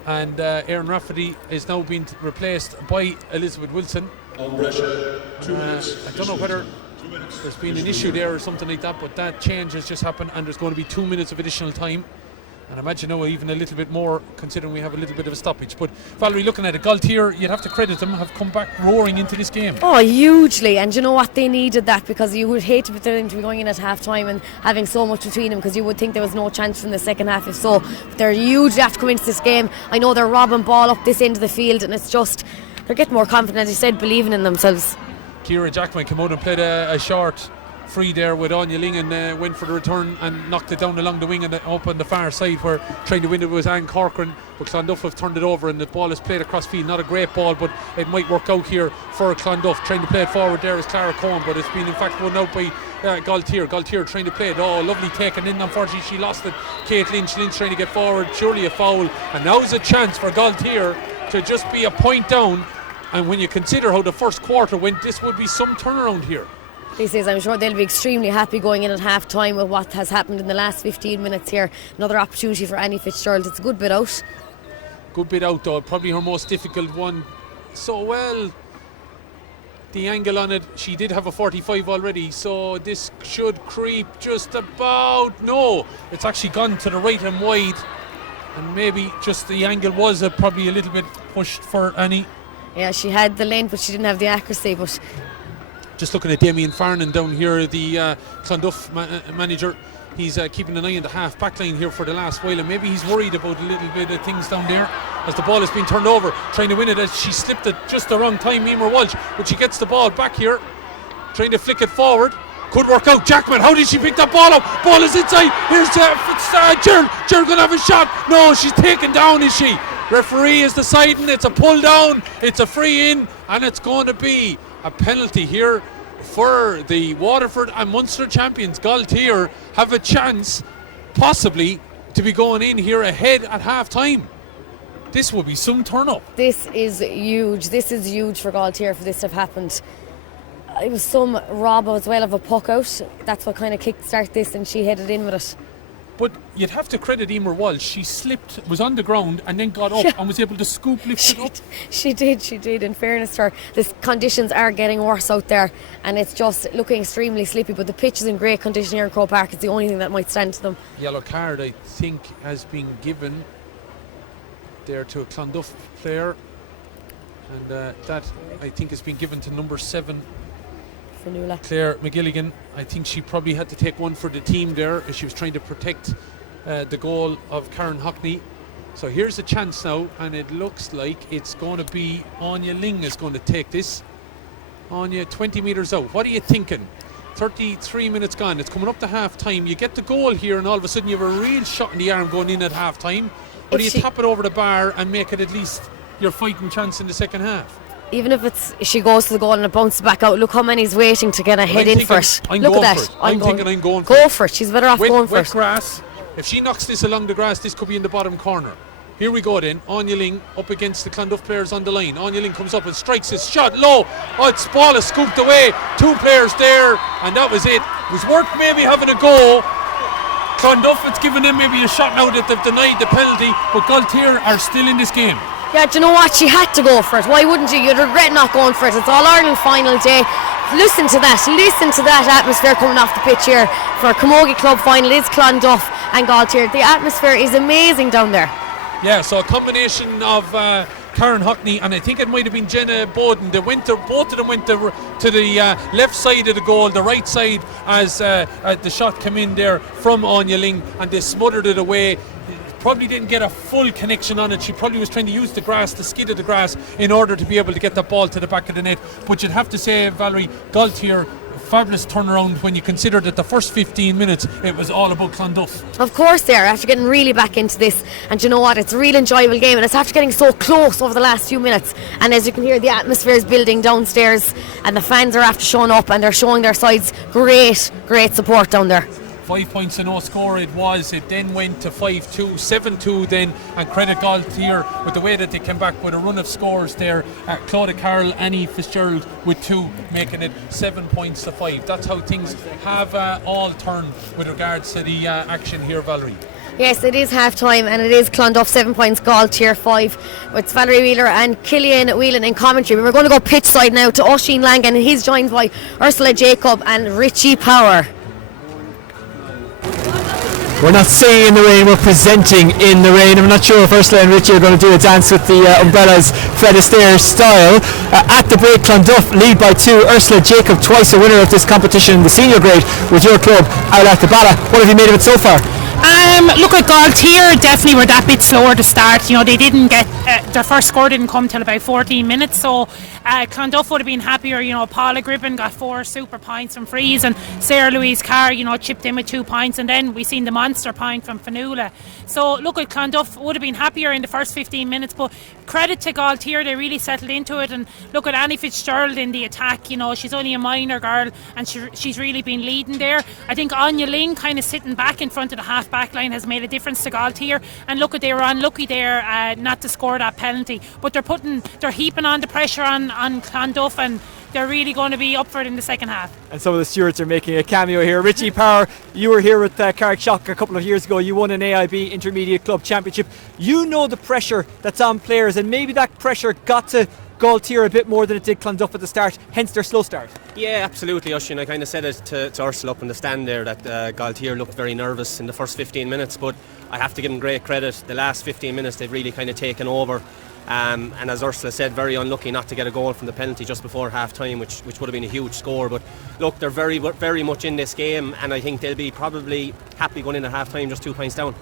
and Erin Rafferty is now being replaced by Elizabeth Wilson. I don't know whether there's been an issue there or something like that, but that change has just happened, and there's going to be 2 minutes of additional time. And I imagine now even a little bit more, considering we have a little bit of a stoppage. But Valerie, looking at it, Gaultier, you'd have to credit them, have come back roaring into this game. Oh, hugely. And you know what? They needed that, because you would hate for them to be going in at half time and having so much between them, because you would think there was no chance from the second half if so. But they're hugely have to come into this game. I know they're robbing ball up this end of the field, and it's just, they're getting more confident, as you said, believing in themselves. Ciara Jackman came out and played a short free there with Anya Ling, and went for the return and knocked it down along the wing and up on the far side, where trying to win it was Anne Corcoran, but Clonduff have turned it over and the ball is played across field. Not a great ball, but it might work out here for Clonduff. Trying to play it forward there is Clara Cohen, but it's been in fact won out by Gaultier. Gaultier trying to play it, lovely taken in, unfortunately she lost it. Kate Lynch trying to get forward, surely a foul, and now's a chance for Gaultier to just be a point down. And when you consider how the first quarter went, this would be some turnaround here. This is, I'm sure they'll be extremely happy going in at half time with what has happened in the last 15 minutes here. Another opportunity for Annie Fitzgerald. It's a good bit out. Good bit out though, probably her most difficult one. So well, the angle on it, she did have a 45 already, so this should creep just about. No, it's actually gone to the right and wide, and maybe just the angle was probably a little bit pushed for Annie. Yeah, she had the length, but she didn't have the accuracy. But just looking at Damien Farnan down here, the Clonduff manager, he's keeping an eye on the half back line here for the last while, and maybe he's worried about a little bit of things down there as the ball has been turned over, trying to win it as she slipped it just the wrong time, Emer Walsh, but she gets the ball back here, trying to flick it forward. Could work out. Jackman, how did she pick that ball up? Ball is inside. Here's Gerald gonna have a shot. No, she's taken down, is she? Referee is deciding it's a pull down, it's a free in, and it's going to be a penalty here for the Waterford and Munster champions. Gaultier have a chance possibly to be going in here ahead at half time. This will be some turn up. This is huge. This is huge for Gaultier for this to have happened. It was some rob as well of a puck out. That's what kind of kick-started this, and she headed in with it. But you'd have to credit Emer Walsh. She slipped, was on the ground, and then got up and was able to lift it up. She did. In fairness to her, the conditions are getting worse out there, and it's just looking extremely slippy. But the pitch is in great condition here in Croke Park. It's the only thing that might stand to them. Yellow card, I think, has been given there to a Clonduff player, and that I think has been given to number 7. Claire McGilligan. I think she probably had to take one for the team there as she was trying to protect the goal of Karen Hockney. So here's a chance now, and it looks like it's going to be Anya Ling is going to take this. Anya, 20 metres out. What are you thinking? 33 minutes gone. It's coming up to half time. You get the goal here, and all of a sudden you have a real shot in the arm going in at half time. Or do you tap it over the bar and make it at least your fighting chance in the second half? Even if she goes to the goal and it bounces back out, look how many's waiting to get a head in for it. Look at that. I'm going for it. Go for it. She's better off going for it. Wet grass. If she knocks this along the grass, this could be in the bottom corner. Here we go then. Anya Ling up against the Clonduff players on the line. Anya Ling comes up and strikes his shot low. Oh, it's ball is scooped away. 2 players there, and that was it. It was worth maybe having a go. Clonduff, it's given them maybe a shot now that they've denied the penalty, but Gaultier are still in this game. Yeah, do you know what? She had to go for it. Why wouldn't you? You'd regret not going for it. It's All-Ireland final day. Listen to that atmosphere coming off the pitch here for Camogie Club final. It's Clonduff and Gaultier. The atmosphere is amazing down there. Yeah, so a combination of Karen Hockney and I think it might have been Jenna Bowden. Both of them went to the left side of the goal, the right side as the shot came in there from Anya Ling, and they smothered it away. Probably didn't get a full connection on it. She probably was trying to use the grass, the skid of the grass, in order to be able to get the ball to the back of the net. But you'd have to say, Valerie, Gaultier, fabulous turnaround when you consider that the first 15 minutes it was all about Clonduff. Of course they are, after getting really back into this, and you know what, it's a real enjoyable game, and it's after getting so close over the last few minutes, and as you can hear, the atmosphere is building downstairs, and the fans are after showing up, and they're showing their sides. Great support down there. 5 points to no score it was. It then went to 5-2, 7-2 then, and credit Gaultier with the way that they came back with a run of scores there. Claudia Carroll, Annie Fitzgerald with 2, making it 7 points to 5. That's how things have all turned with regards to the action here, Valerie. Yes, it is half time and it is Clonduff 7 points, Gaultier 5, with Valerie Wheeler and Killian Whelan in commentary. We're going to go pitch side now to Oisin Langan, and he's joined by Ursula Jacob and Richie Power. We're not singing in the rain, we're presenting in the rain. I'm not sure if Ursula and Richie are going to do a dance with the umbrellas Fred Astaire style. At the break, Clonduff lead by 2. Ursula Jacob, twice a winner of this competition in the senior grade with your club, out at the Bala. What have you made of it so far? Look at Gaultier, definitely were that bit slower to start. You know, they didn't get their first score didn't come till about 14 minutes, so Clonduff would have been happier. You know, Paula Gribben got 4 super points from frees, and Sarah Louise Carr, you know, chipped in with 2 points, and then we seen the monster point from Fanula. So look at Clonduff would have been happier in the first 15 minutes, but credit to Gaultier, they really settled into it. And look at Annie Fitzgerald in the attack. You know, she's only a minor girl, and she's really been leading there. I think Anya Ling kind of sitting back in front of the half back line has made a difference to Gaultier. And look at, they were unlucky there not to score that penalty, but they're heaping on the pressure on Clonduff, and they're really going to be up for it in the second half. And some of the stewards are making a cameo here. Richie Power, you were here with Carrickshock a couple of years ago. You won an AIB Intermediate Club Championship. You know the pressure that's on players, and maybe that pressure got to Gaultier a bit more than it did Clonduff at the start, hence their slow start. Yeah, absolutely, Oisin. I kind of said it to Ursula up in the stand there that Gaultier looked very nervous in the first 15 minutes, but I have to give them great credit. The last 15 minutes they've really kind of taken over. And as Ursula said, very unlucky not to get a goal from the penalty just before half time, which would have been a huge score. But look, they're very, very much in this game, and I think they'll be probably happy going in at half time just 2 points down.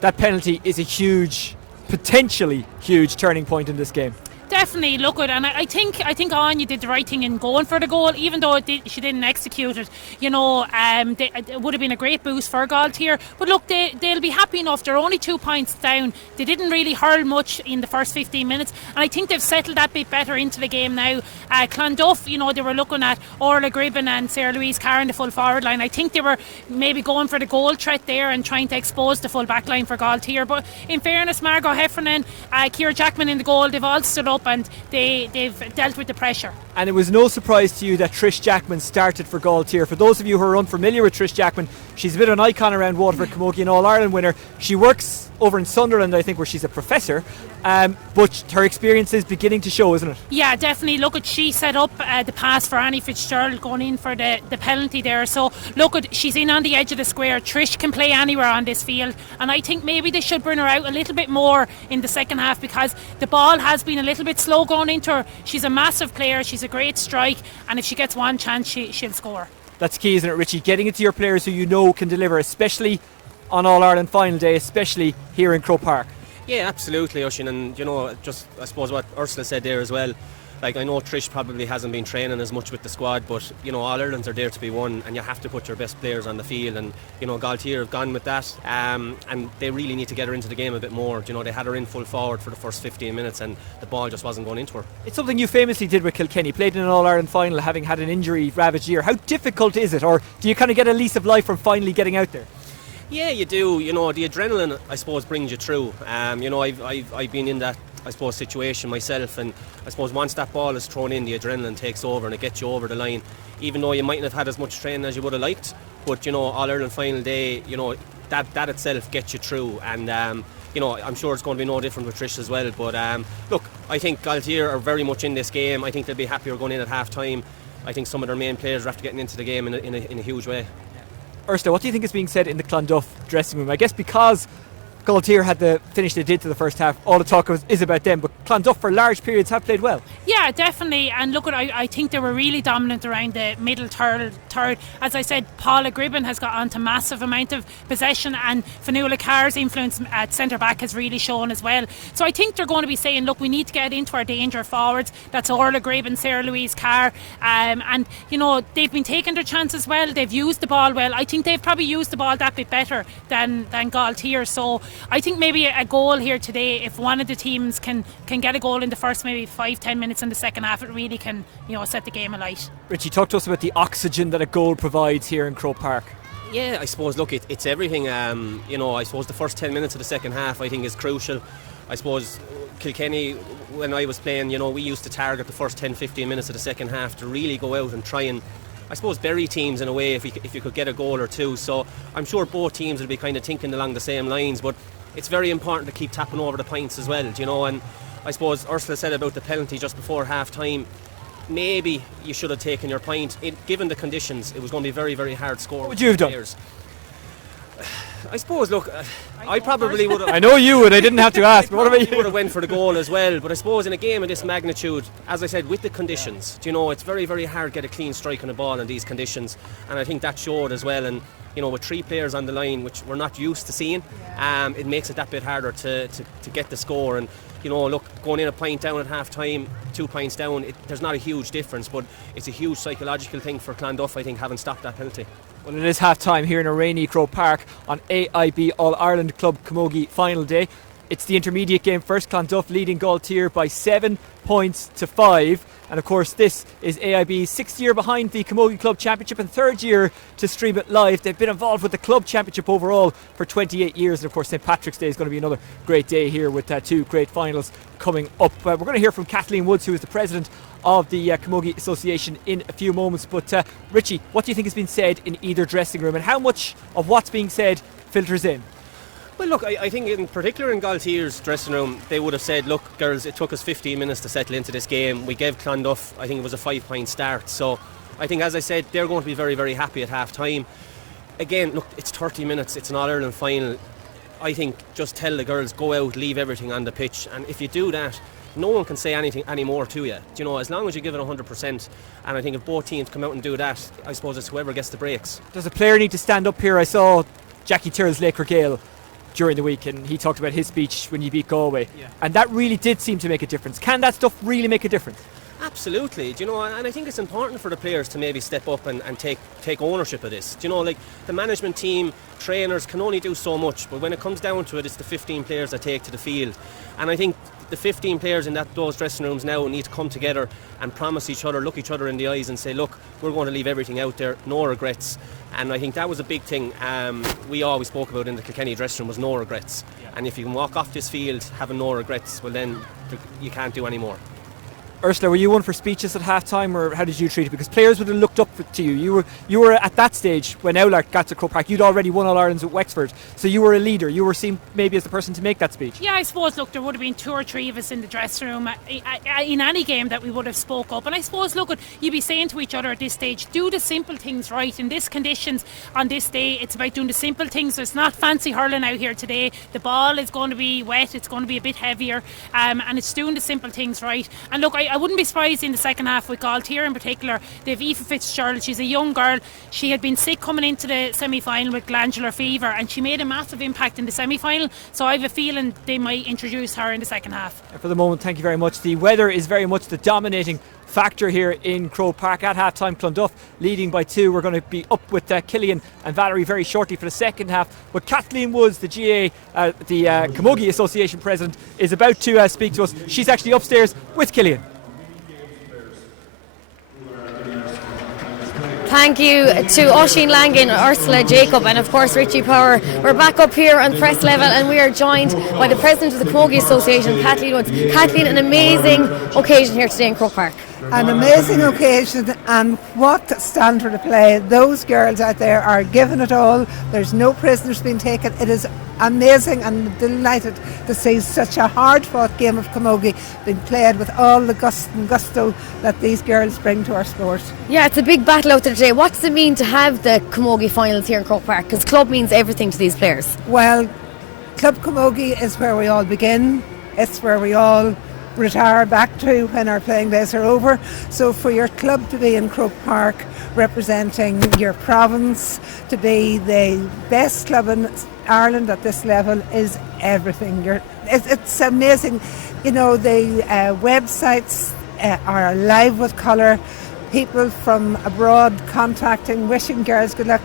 That penalty is a huge, potentially huge turning point in this game. Definitely look at, and I think Anya did the right thing in going for the goal, even though she didn't execute it. You know, it would have been a great boost for Gaultier. But look, they'll be happy enough. They're only 2 points down. They didn't really hurl much in the first 15 minutes, and I think they've settled that bit better into the game now. Clonduff, you know, they were looking at Orla Gribben and Sarah Louise Carr in the full forward line. I think they were maybe going for the goal threat there and trying to expose the full back line for Gaultier. But in fairness, Margot Heffernan, Ciara Jackman in the goal, they've all stood up and they've dealt with the pressure. And it was no surprise to you that Trish Jackman started for Gaultier. For those of you who are unfamiliar with Trish Jackman, she's a bit of an icon around Waterford Camogie, an All-Ireland winner. She works over in Sunderland, I think, where she's a professor, but her experience is beginning to show, isn't it? Yeah, definitely. Look at, she set up the pass for Annie Fitzgerald going in for the penalty there. So look at, she's in on the edge of the square. Trish can play anywhere on this field, and I think maybe they should bring her out a little bit more in the second half, because the ball has been a little bit slow going into her. She's a massive player, she's a great strike, and if she gets one chance she'll score. That's key, isn't it, Richie? Getting it to your players who you know can deliver, especially on All-Ireland final day, especially here in Croke Park. Yeah, absolutely, Oisin. And you know, just I suppose what Ursula said there as well, like, I know Trish probably hasn't been training as much with the squad, but you know, All Irelands are there to be won, and you have to put your best players on the field. And you know, Gaultier have gone with that, and they really need to get her into the game a bit more. You know, they had her in full forward for the first 15 minutes, and the ball just wasn't going into her. It's something you famously did with Kilkenny, played in an All-Ireland final, having had an injury-ravaged year. How difficult is it, or do you kind of get a lease of life from finally getting out there? Yeah, you do. You know, the adrenaline, I suppose, brings you through. You know, I've been in that, I suppose, situation myself, and I suppose once that ball is thrown in, the adrenaline takes over and it gets you over the line, even though you mightn't have had as much training as you would have liked. But you know, All-Ireland final day, you know, that itself gets you through. And you know, I'm sure it's going to be no different with Trish as well. But look, I think Gaultier are very much in this game. I think they'll be happier going in at half time. I think some of their main players are after getting into the game in a huge way. Ursula, what do you think is being said in the Clonduff dressing room? I guess because Gaultier had the finish they did to the first half, all the talk is about them, but Clonduff for large periods have played well. Yeah, definitely. And look, I think they were really dominant around the middle third. As I said, Paula Gribben has got onto massive amount of possession, and Fanula Carr's influence at centre back has really shown as well. So I think they're going to be saying, look, we need to get into our danger forwards. That's Orla Gribben, Sarah Louise Carr, and you know, they've been taking their chances well. They've used the ball well. I think they've probably used the ball that bit better than Gaultier. So I think maybe a goal here today, if one of the teams can get a goal in the first maybe 5-10 minutes in the second half, it really can, you know, set the game alight. Richie, talk to us about the oxygen that a goal provides here in Croke Park. Yeah, I suppose, look, it's everything. You know, I suppose the first 10 minutes of the second half I think is crucial. I suppose Kilkenny, when I was playing, you know, we used to target the first 10-15 minutes of the second half to really go out and try and, I suppose, bury teams in a way if you could get a goal or two. So I'm sure both teams will be kind of thinking along the same lines, but it's very important to keep tapping over the points as well, you know. And I suppose Ursula said about the penalty just before half time, maybe you should have taken your point. Given the conditions, it was going to be very, very hard score. What would you have done? I suppose, look, I probably would have. I know you would, I didn't have to ask, but what about you? Would have went for the goal as well, but I suppose in a game of this magnitude, as I said, with the conditions, you know, it's very, very hard to get a clean strike on the ball in these conditions, and I think that showed as well. And you know, with 3 players on the line, which we're not used to seeing, it makes it that bit harder to get the score. And you know, look, going in a point down at half time, 2 points down, there's not a huge difference, but it's a huge psychological thing for Clonduff, I think, having stopped that penalty. Well, it is half time here in a rainy Croke Park on AIB All-Ireland Club Camogie final day. It's the intermediate game first. Clonduff leading Gaultier by 7 points to 5. And of course, this is AIB's 6th year behind the Camogie Club Championship and 3rd year to stream it live. They've been involved with the Club Championship overall for 28 years. And of course, St. Patrick's Day is going to be another great day here with 2 great finals coming up. We're going to hear from Kathleen Woods, who is the president of the Camogie Association, in a few moments. But Richie, what do you think has been said in either dressing room, and how much of what's being said filters in? Well, look, I think in particular in Gaultier's dressing room, they would have said, look, girls, it took us 15 minutes to settle into this game. We gave Clonduff, I think it was a 5-point start. So I think, as I said, they're going to be very, very happy at half time. Again, look, it's 30 minutes, it's an All-Ireland final. I think just tell the girls, go out, leave everything on the pitch. And if you do that, no one can say anything anymore to you. You know, as long as you give it 100%. And I think if both teams come out and do that, I suppose it's whoever gets the breaks. Does a player need to stand up here? I saw Jackie Tyrrell's Laker Gale during the week, and he talked about his speech when you beat Galway, and that really did seem to make a difference. Can that stuff really make a difference? Absolutely, you know, and I think it's important for the players to maybe step up and take ownership of this. You know, like the management team, trainers can only do so much, but when it comes down to it, it's the 15 players that take to the field. And I think the 15 players in those dressing rooms now need to come together and promise each other, look each other in the eyes and say, look, we're going to leave everything out there, no regrets. And I think that was a big thing we always spoke about in the Kilkenny dressing room, was no regrets. And if you can walk off this field having no regrets, well then you can't do any more. Ursula, were you one for speeches at half time, or how did you treat it? Because players would have looked up to you. You were at that stage when Owlark got to Croke Park. You'd already won All-Irelands with Wexford, so you were a leader. You were seen maybe as the person to make that speech. Yeah, I suppose, look, there would have been 2 or 3 of us in the dressing room in any game that we would have spoke up. And I suppose, look, you'd be saying to each other at this stage, do the simple things right. In these conditions, on this day, it's about doing the simple things. It's not fancy hurling out here today. The ball is going to be wet, it's going to be a bit heavier, and it's doing the simple things right. And look, I wouldn't be surprised in the second half with Gaultier in particular. They've Aoife Fitzgerald, she's a young girl. She had been sick coming into the semi-final with glandular fever, and she made a massive impact in the semi-final, so I have a feeling they might introduce her in the second half. And for the moment, thank you very much. The weather is very much the dominating factor here in Croke Park. At half time, Clonduff leading by 2. We're going to be up with Killian and Valerie very shortly for the second half, but Kathleen Woods, the GA, the Camogie Association president, is about to speak to us. She's actually upstairs with Killian. Thank you to Oisin Langan, Ursula Jacob, and of course Richie Power. We're back up here on press level, and we are joined by the president of the Camogie Association, Kathleen Woods. Kathleen, an amazing occasion here today in Croke Park. An amazing occasion, and what standard of play. Those girls out there are giving it all. There's no prisoners being taken. It is amazing, and delighted to see such a hard-fought game of camogie being played with all the gusto that these girls bring to our sport. Yeah, it's a big battle out there today. What does it mean to have the camogie finals here in Croke Park? Because club means everything to these players. Well, Club Camogie is where we all begin. It's where we all retire back to when our playing days are over. So for your club to be in Croke Park representing your province, to be the best club in Ireland at this level, is everything. It's amazing. You know, the websites are alive with colour. People from abroad contacting, wishing girls good luck.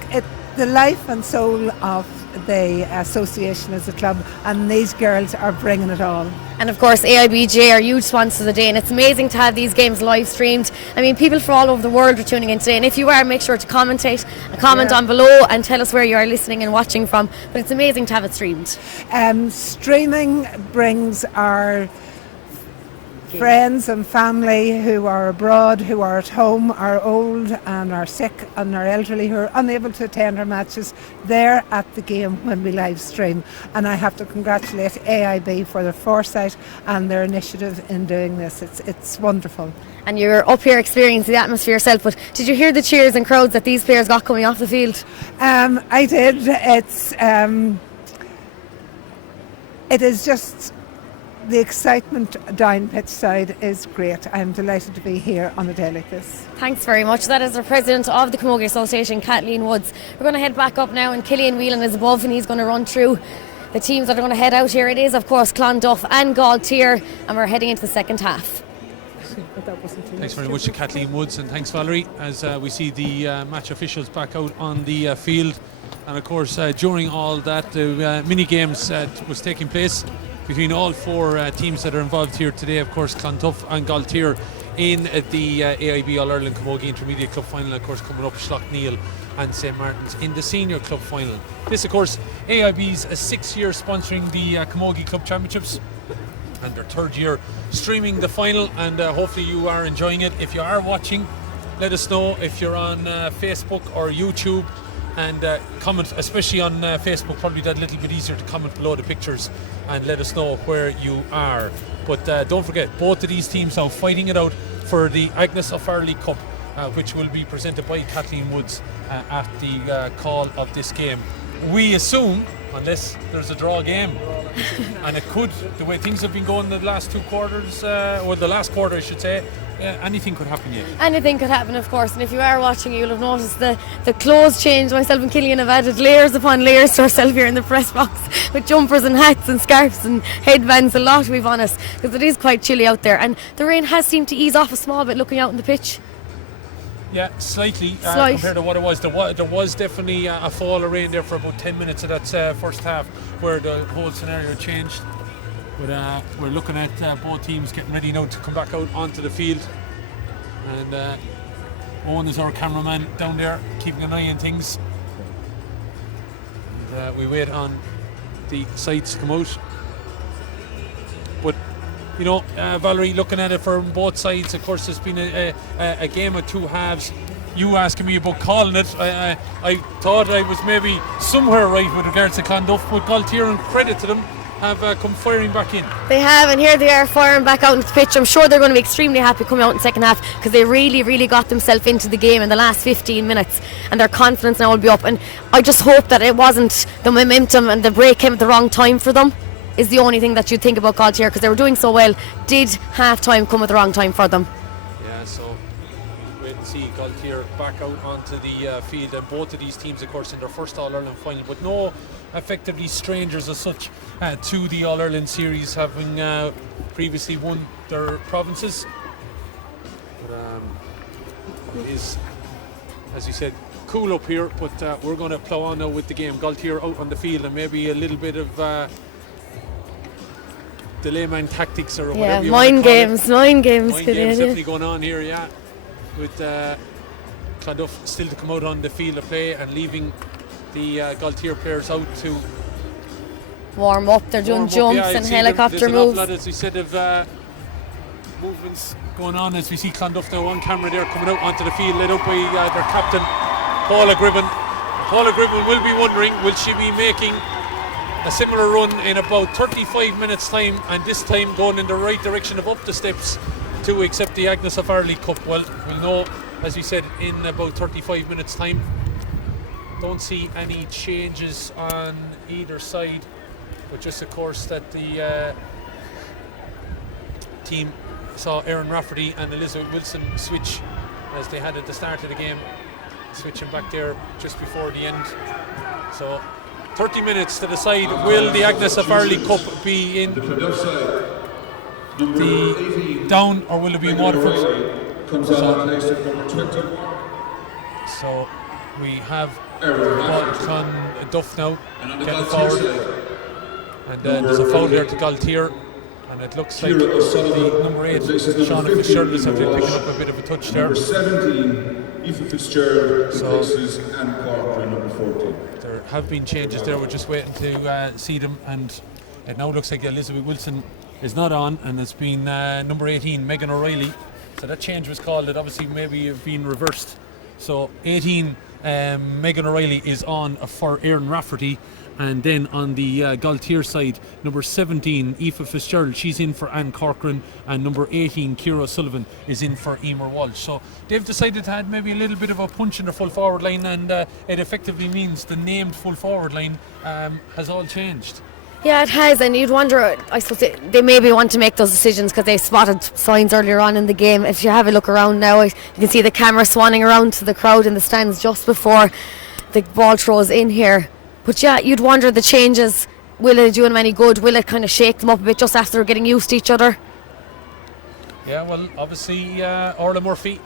The life and soul of the association as a club, and these girls are bringing it all. And of course AIBJ are huge sponsors of the day, and it's amazing to have these games live streamed. I mean, people from all over the world are tuning in today, and if you are, make sure to comment on below and tell us where you are listening and watching from. But it's amazing to have it streamed. Streaming brings our friends and family who are abroad, who are at home, are old and are sick and are elderly, who are unable to attend our matches. They're at the game when we live stream, and I have to congratulate AIB for their foresight and their initiative in doing this. It's wonderful. And you're up here experiencing the atmosphere yourself, but did you hear the cheers and crowds that these players got coming off the field? I did. It is just, the excitement down pitch side is great. I'm delighted to be here on a day like this. Thanks very much. That is the president of the Camogie Association, Kathleen Woods. We're going to head back up now, and Killian Whelan is above, and he's going to run through the teams that are going to head out here. It is, of course, Clonduff and Gaultier, and we're heading into the second half. Thanks very much to Kathleen Woods, and thanks Valerie, as we see the match officials back out on the field. And of course during all that, the mini games was taking place between all four teams that are involved here today. Of course, Clonduff and Gaultier in the AIB All-Ireland Camogie Intermediate Club Final, of course coming up Schlockneal and St. Martin's in the Senior Club Final. This, of course, AIB's 6th year sponsoring the Camogie Club Championships, and their 3rd year streaming the final, and hopefully you are enjoying it. If you are watching, let us know if you're on Facebook or YouTube, and comment, especially on Facebook, probably that little bit easier to comment below the pictures and let us know where you are. But don't forget, both of these teams now fighting it out for the Agnes of Farley Cup, which will be presented by Kathleen Woods at the call of this game. We assume, unless there's a draw game, and it could, the way things have been going the last 2 quarters, or the last quarter I should say, anything could happen yet. Anything could happen, of course, and if you are watching, you'll have noticed the clothes change. Myself and Killian have added layers upon layers to ourselves here in the press box, with jumpers and hats and scarves and headbands, a lot we've on us, because it is quite chilly out there, and the rain has seemed to ease off a small bit looking out on the pitch. Yeah, slightly compared to what it was. There was definitely a fall of rain there for about 10 minutes of that first half, where the whole scenario changed. But we're looking at both teams getting ready now to come back out onto the field. And Owen is our cameraman down there, keeping an eye on things. And we wait on the sights to come out. But you know, Valerie, looking at it from both sides, of course, there's been a game of 2 halves. You asking me about calling it, I thought I was maybe somewhere right with regards to Clonduff, but Gaultier, and credit to them, have come firing back in. They have, and here they are firing back out into the pitch. I'm sure they're going to be extremely happy coming out in the second half, because they really got themselves into the game in the last 15 minutes, and their confidence now will be up. And I just hope that it wasn't the momentum and the break came at the wrong time for them, is the only thing that you'd think about Gaultier, because they were doing so well. Did half time come at the wrong time for them? Yeah, so wait and see. Gaultier back out onto the field, and both of these teams, of course, in their first All-Ireland final, but no effectively strangers as such to the All-Ireland series, having previously won their provinces. But it is, as you said, cool up here, but we're going to plough on now with the game. Gaultier out on the field, and maybe a little bit of delayman tactics, or whatever you mind want to call games. it. Mind games Definitely going on here, yeah, with Clonduff still to come out on the field of play, and leaving the Gaultier players out to warm up. They're doing jumps and helicopter moves. There's an awful lot, as we said, of movements going on, as we see Clonduff now on camera there, coming out onto the field, led out by their captain Paula Gribben. Paula Gribben will be wondering, will she be making a similar run in about 35 minutes time, and this time going in the right direction of up the steps to accept the Agnes of Farley Cup? Well, we'll know, as we said, in about 35 minutes time. Don't see any changes on either side, but just of course that the team saw Erin Rafferty and Elizabeth Wilson switch as they had at the start of the game, switching back there just before the end. So 30 minutes to decide, will the Agnes of Farley Cup be in the Down, or will it be in Waterford? So we have Clonduff now getting forward. And there's a foul there to Gaultier. And it looks like the number 8, Shauna Fitzgerald, is actually picking up a bit of a touch there. Number 17, Aoife Fitzgerald, replaces Anne Corcoran, number 14. There have been changes there, we're just waiting to see them. And it now looks like Elizabeth Wilson is not on, and it's been number 18, Megan O'Reilly. So that change was called, it obviously maybe have been reversed. So 18, Megan O'Reilly is on for Erin Rafferty. And then on the Gaultier side, number 17, Aoife Fitzgerald, she's in for Anne Corcoran, and number 18, Ciara Sullivan, is in for Emer Walsh. So they've decided to add maybe a little bit of a punch in their full forward line, and it effectively means the named full forward line has all changed. Yeah, it has, and you'd wonder, I suppose they maybe want to make those decisions because they spotted signs earlier on in the game. If you have a look around now, you can see the camera swanning around to the crowd in the stands just before the ball throws in here. But yeah, you'd wonder the changes, will it do them any good? Will it kind of shake them up a bit just after they're getting used to each other? Yeah, well, obviously Orla Murphy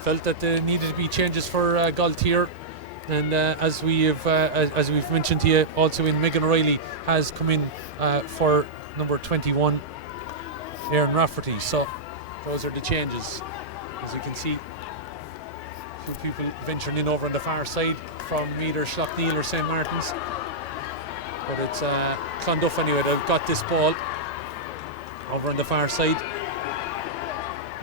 felt that there needed to be changes for Gaultier. And as we've mentioned to you, also in Megan O'Reilly has come in for number 21, Erin Rafferty. So those are the changes. As you can see, a few people venturing in over on the far side from either Schlockneil or St. Martin's. But it's Clonduff anyway. They've got this ball over on the far side.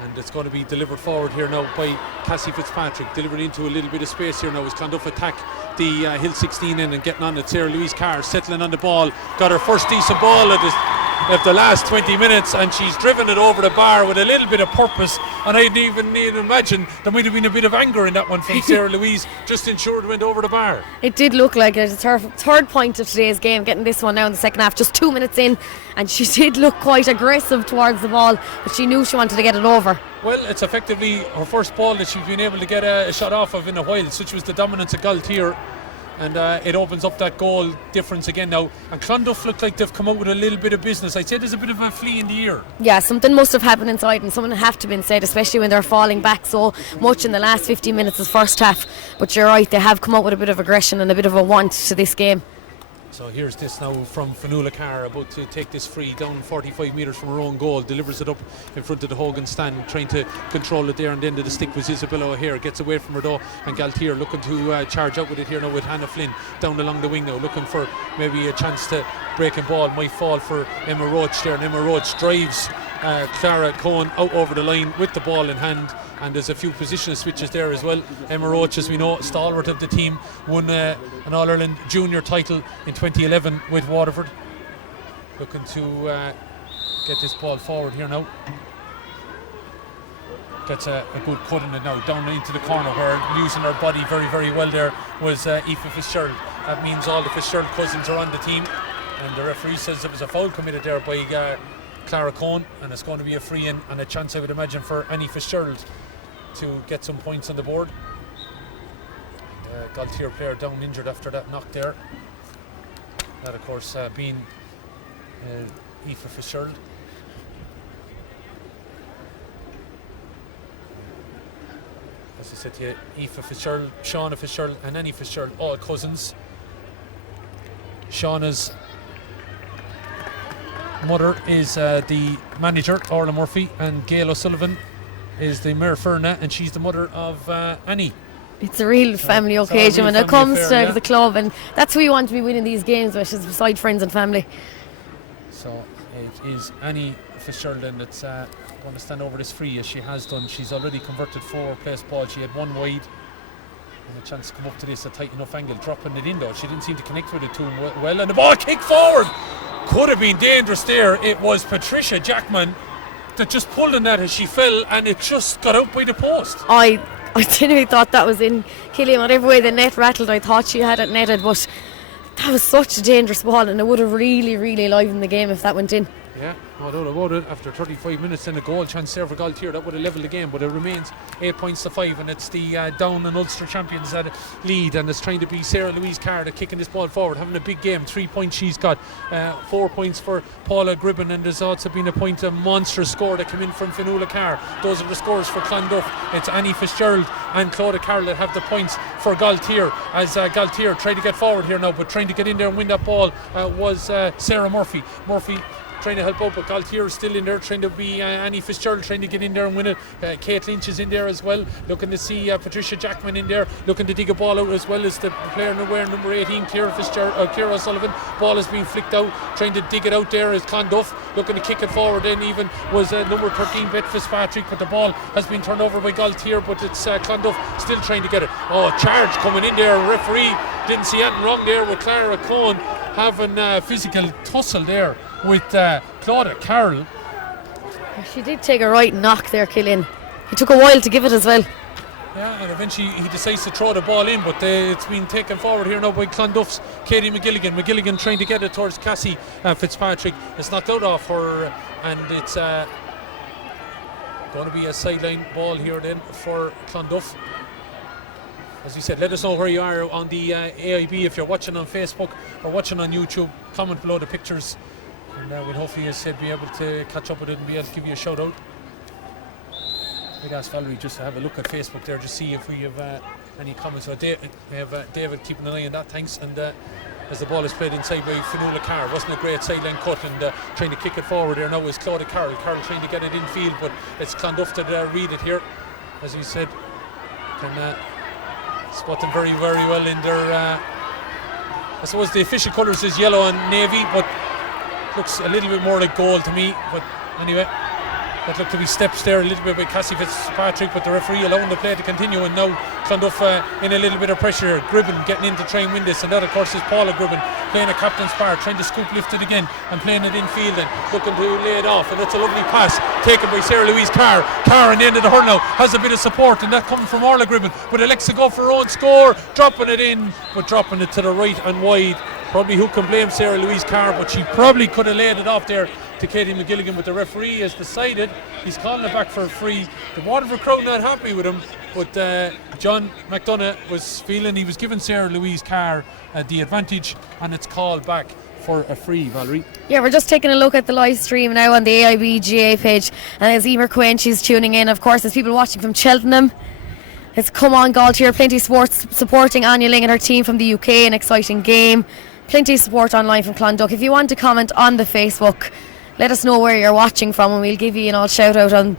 And it's going to be delivered forward here now by Cassie Fitzpatrick. Delivered into a little bit of space here now as Clonduff attack the Hill 16 in and getting on it. Sarah Louise Carr settling on the ball. Got her first decent ball of the last 20 minutes, and she's driven it over the bar with a little bit of purpose. And I didn't even imagine there might have been a bit of anger in that one from Sarah Louise. Just ensured it went over the bar. It did look like it. It's her third point of today's game, getting this one now in the second half, just 2 minutes in, and she did look quite aggressive towards the ball, but she knew she wanted to get it over. Well, it's effectively her first ball that she's been able to get a shot off of in a while. Such was the dominance of Gaultier, and it opens up that goal difference again now. And Clonduff look like they've come out with a little bit of business. I'd say there's a bit of a flea in the ear. Yeah, something must have happened inside, and something have to have been said, especially when they're falling back so much in the last 15 minutes of the first half. But you're right, they have come out with a bit of aggression and a bit of a want to this game. So here's this now from Fionnuala Carr, about to take this free down 45 metres from her own goal, delivers it up in front of the Hogan stand, trying to control it there, and the end of the stick was Isabella O'Hare, gets away from her though, and Gaultier looking to charge out with it here now with Hannah Flynn down along the wing now, looking for maybe a chance to breaking ball. Might fall for Emma Roach there, and Emma Roach drives Clara Cohen out over the line with the ball in hand. And there's a few positional switches there as well. Emma Roach, as we know, stalwart of the team, won an All-Ireland junior title in 2011 with Waterford. Looking to get this ball forward here now. Gets a good cut in it now, down into the corner, where using her body very, very well there was Aoife Fitzgerald. That means all the Fitzgerald cousins are on the team. And the referee says there was a foul committed there by Clara Cohen, and it's going to be a free in and a chance, I would imagine, for Annie Fitzgerald to get some points on the board. Gaultier player down injured after that knock there. That of course being Aoife Fitzgerald. As I said to you, Aoife Fitzgerald, Shauna Fitzgerald and Annie Fitzgerald, all cousins. Shauna's mother is the manager, Orla Murphy, and Gail O'Sullivan is the Mayor Ferna, and she's the mother of Annie. It's a real family occasion when it comes to the club, and that's who you want to be winning these games with, is beside friends and family. So it is Annie Fitzgerald, and it's going to stand over this free as she has done. She's already converted 4 place ball. She had one wide and a chance to come up to this, a tight enough angle, dropping it in though. She didn't seem to connect with it too well, and the ball kicked forward. Could have been dangerous there. It was Patricia Jackman that just pulled on that as she fell, and it just got out by the post. I genuinely thought that was in Killian. Whatever way the net rattled, I thought she had it netted, but that was such a dangerous ball, and it would have really, really livened the game if that went in. Yeah, no doubt about it. After 35 minutes, then a goal chance there for Gaultier. That would have levelled the game, but it remains 8 points to 5, and it's the Down and Ulster champions that lead, and it's trying to be Sarah Louise Carr kicking this ball forward, having a big game. 3 points she's got, 4 points for Paula Gribben, and there's also been a monstrous score that came in from Fionnuala Carr. Those are the scores for Clonduff. It's Annie Fitzgerald and Claudia Carroll that have the points for Gaultier, as Gaultier trying to get forward here now, but trying to get in there and win that ball was Sarah Murphy trying to help out, but Gaultier is still in there, trying to be Annie Fitzgerald trying to get in there and win it. Kate Lynch is in there as well, looking to see Patricia Jackman in there, looking to dig a ball out, as well as the player wearing number 18, Ciara O'Sullivan. Ball is being flicked out, trying to dig it out there is Clonduff, looking to kick it forward. Then even was number 13, Beth Fitzpatrick, but the ball has been turned over by Gaultier, but it's Clonduff still trying to get it. Charge coming in there, referee didn't see anything wrong there with Clara Cohn having a physical tussle there with Claudia Carroll. She did take a right knock there, Killian. He took a while to give it as well. Yeah, and eventually he decides to throw the ball in, but it's been taken forward here now by Clonduff's Katie McGilligan. McGilligan trying to get it towards Cassie Fitzpatrick. It's knocked out off her, and it's going to be a sideline ball here then for Clonduff. As we said, let us know where you are on the AIB. If you're watching on Facebook or watching on YouTube, comment below the pictures, and we'll hopefully, as I said, be able to catch up with it and be able to give you a shout out. We'd ask Valerie just to have a look at Facebook there, just see if we have any comments. So we have David keeping an eye on that, thanks. And as the ball is played inside by Fionnuala Carr, wasn't a great sideline cut, and trying to kick it forward there now is Claudia Carroll. Carroll trying to get it in field, but it's Clonduff to read it here. As we said, can spot them very, very well in their I suppose the official colours is yellow and navy, but looks a little bit more like gold to me. But anyway, that looked to be steps there a little bit by Cassie Fitzpatrick, but the referee allowing the play to continue, and now Clonduff in a little bit of pressure here. Gribben getting in to try and win this, and that of course is Paula Gribben playing a captain's part, trying to scoop lift it again and playing it in field and looking to lay it off, and that's a lovely pass taken by Sarah Louise Carr. Carr in the end of the hurl now has a bit of support, and that coming from Orla Gribben, but elects to go for her own score, dropping it in, but dropping it to the right and wide. Probably who can blame Sarah Louise Carr, but she probably could have laid it off there to Katie McGilligan, but the referee has decided he's calling it back for a free. The Waterford crowd not happy with him, but John McDonough was feeling he was giving Sarah Louise Carr the advantage, and it's called back for a free, Valerie. Yeah, we're just taking a look at the live stream now on the AIB GA page, and as Emer Quinn, she's tuning in. Of course, there's people watching from Cheltenham. It's Come On Gaultier, plenty of sports supporting Anya Ling and her team from the UK, an exciting game. Plenty of support online from Clonduff. If you want to comment on the Facebook, let us know where you're watching from, and we'll give you an shout out on.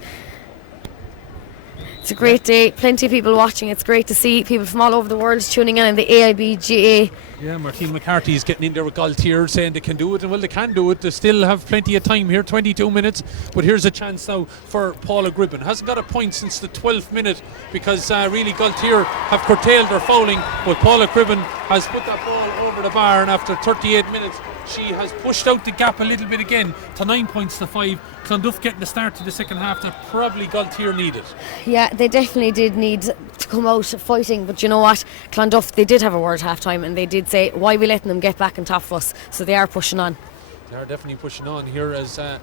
It's a great day, plenty of people watching. It's great to see people from all over the world tuning in the AIB GA. Yeah, Martine McCarthy is getting in there with Gaultier, saying they can do it, and well, they can do it. They still have plenty of time here, 22 minutes, but here's a chance now for Paula Gribben. Hasn't got a point since the 12th minute, because really Gaultier have curtailed their fouling, but Paula Gribben has put that ball over the bar, and after 38 minutes she has pushed out the gap a little bit again to 9 points to 5. Clonduff getting the start to the second half that probably Gaultier needed. Yeah, they definitely did need to come out fighting, but you know what, Clonduff, they did have a word half time, and they did say, why are we letting them get back on top of us? So they are pushing on. They are definitely pushing on here, as the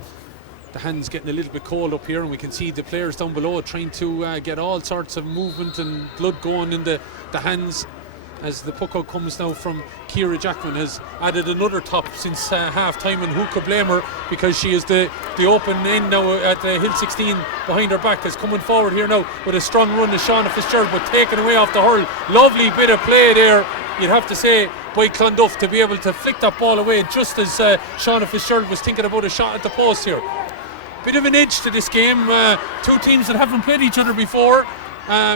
hands getting a little bit cold up here, and we can see the players down below trying to get all sorts of movement and blood going in the hands, as the puck out comes now from Ciara Jackman. Has added another top since half time, and who could blame her, because she is the open end now at the Hill 16 behind her back. Is coming forward here now with a strong run to Shauna Fitzgerald, but taken away off the hurl. Lovely bit of play there, you'd have to say, by Clonduff, to be able to flick that ball away just as Shauna Fitzgerald was thinking about a shot at the post here. Bit of an edge to this game, two teams that haven't played each other before,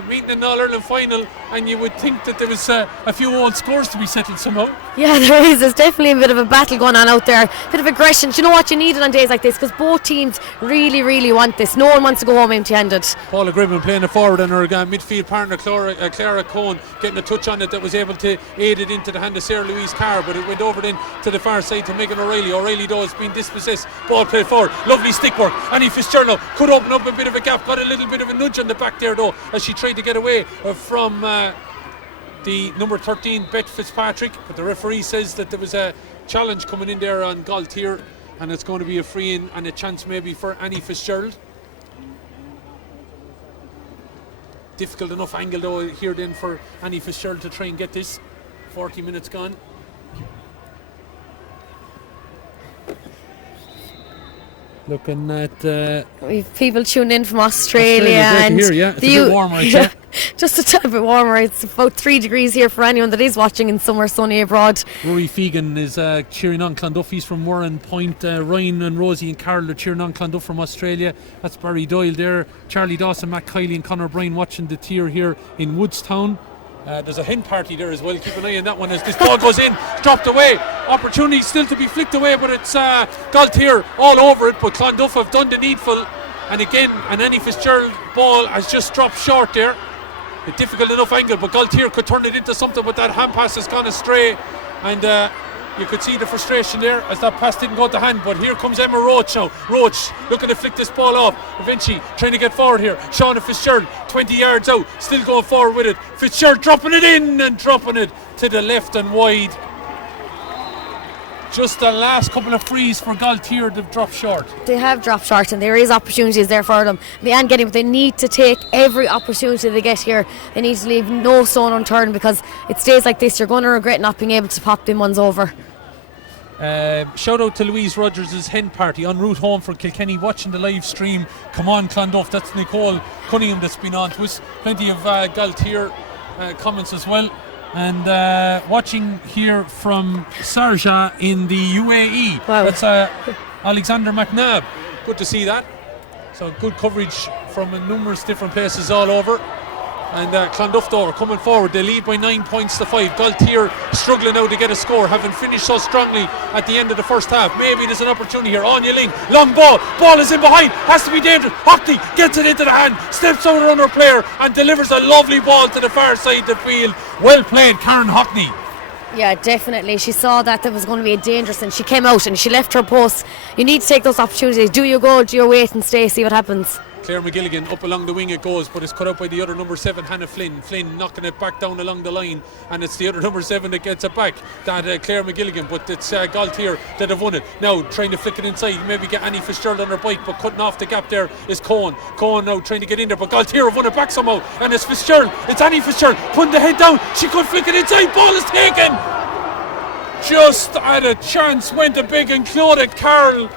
meeting in the All-Ireland final, and you would think that there was a few old scores to be settled somehow. Yeah, there is. There's definitely a bit of a battle going on out there, a bit of aggression. Do you know what you need it on days like this, because both teams really, really want this. No one wants to go home empty-handed. Paula Gribben playing it forward, and her midfield partner Clara Cohn getting a touch on it that was able to aid it into the hand of Sarah Louise Carr, but it went over then to the far side to Megan O'Reilly. O'Reilly though has been dispossessed. Ball played forward, lovely stick work. Annie Fitzgerald could open up a bit of a gap, got a little bit of a nudge on the back there though, as she tried to get away from the number 13 Beth Fitzpatrick, but the referee says that there was a challenge coming in there on Gaultier, and it's going to be a free in and a chance maybe for Annie Fitzgerald. Difficult enough angle though here then for Annie Fitzgerald to try and get this. 40 minutes gone. Looking at We've people tuned in from Australia, and here, yeah. It's a bit warmer, yeah, just a tad bit warmer. It's about 3 degrees here for anyone that is watching in somewhere sunny abroad. Rory Fegan is cheering on Clonduff. He's from Warren Point. Ryan and Rosie and Carol are cheering on Clonduff from Australia. That's Barry Doyle there. Charlie Dawson, Matt Kiley and Conor Bryan watching the tier here in Woodstown. There's a hen party there as well. Keep an eye on that one as this ball goes in, dropped away. Opportunity still to be flicked away, but it's Gaultier all over it. But Clonduff have done the needful, and again an Annie Fitzgerald ball has just dropped short there. A difficult enough angle, but Gaultier could turn it into something, but that hand pass has gone astray, and you could see the frustration there as that pass didn't go to hand. But here comes Emma Roach now. Roach looking to flick this ball off. Eventually trying to get forward here. Shauna Fitzgerald 20 yards out, still going forward with it. Fitzgerald dropping it in and dropping it to the left and wide. Just the last couple of frees for Gaultier, they've dropped short. They have dropped short, and there is opportunities there for them. They aren't getting, but they need to take every opportunity they get here. They need to leave no stone unturned, because it stays like this, you're going to regret not being able to pop them ones over. Shout out to Louise Rogers' hen party en route home for Kilkenny, watching the live stream. Come on Clonduff, that's Nicole Cunningham that's been on to us. Plenty of Gaultier comments as well. And watching here from Sharjah in the UAE. Wow. That's Alexander McNabb. Good to see that. So good coverage from numerous different places all over. And Clonduff though are coming forward. They lead by 9 points to 5. Gaultier struggling now to get a score, having finished so strongly at the end of the first half. Maybe there's an opportunity here. Anya Ling, long ball is in behind, has to be dangerous. Hockney gets it into the hand, steps over on her player and delivers a lovely ball to the far side of the field. Well played, Karen Hockney. Yeah, definitely. She saw that there was going to be a dangerous, and she came out and she left her post. You need to take those opportunities. Do you go, do you wait and stay, see what happens? Claire McGilligan up along the wing it goes, but it's cut out by the other number 7, Hannah Flynn. Flynn knocking it back down along the line, and it's the other number 7 that gets it back, that Claire McGilligan, but it's Gaultier that have won it. Now trying to flick it inside, maybe get Annie Fitzgerald on her bike, but cutting off the gap there is Cohen now trying to get in there, but Gaultier have won it back somehow, and it's Fitzgerald, it's Annie Fitzgerald putting the head down, she could flick it inside, ball is taken, just had a chance, went a big and Claudia Carroll.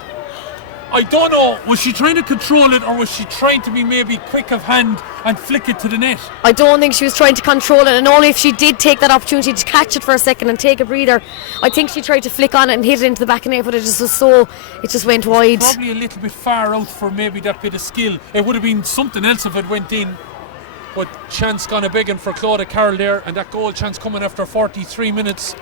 I don't know, was she trying to control it, or was she trying to be maybe quick of hand and flick it to the net? I don't think she was trying to control it, and only if she did take that opportunity to catch it for a second and take a breather. I think she tried to flick on it and hit it into the back of the net, but it just went wide. Probably a little bit far out for maybe that bit of skill. It would have been something else if it went in. But chance gone a begging for Claudia Carroll there, and that goal chance coming after 43 minutes.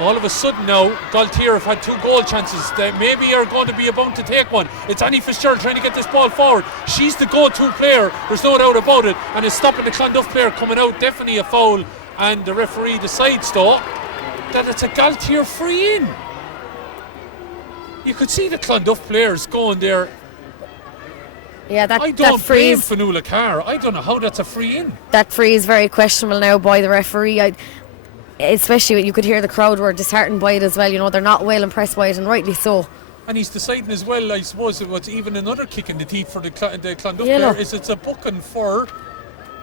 All of a sudden now, Gaultier have had 2 goal chances. They maybe are going to be about to take one. It's Annie Fitzgerald trying to get this ball forward. She's the go-to player, there's no doubt about it, and is stopping the Clonduff player coming out. Definitely a foul, and the referee decides though that it's a Gaultier free in. You could see the Clonduff players going there. Yeah, I don't blame Fionnuala Carr. I don't know how that's a free in. That free is very questionable now by the referee. Especially when you could hear the crowd were disheartened by it as well. You know, they're not well impressed by it, and rightly so. And he's deciding as well, I suppose, what's even another kick in the teeth for the Clonduff Yellow. player is it's a booking for.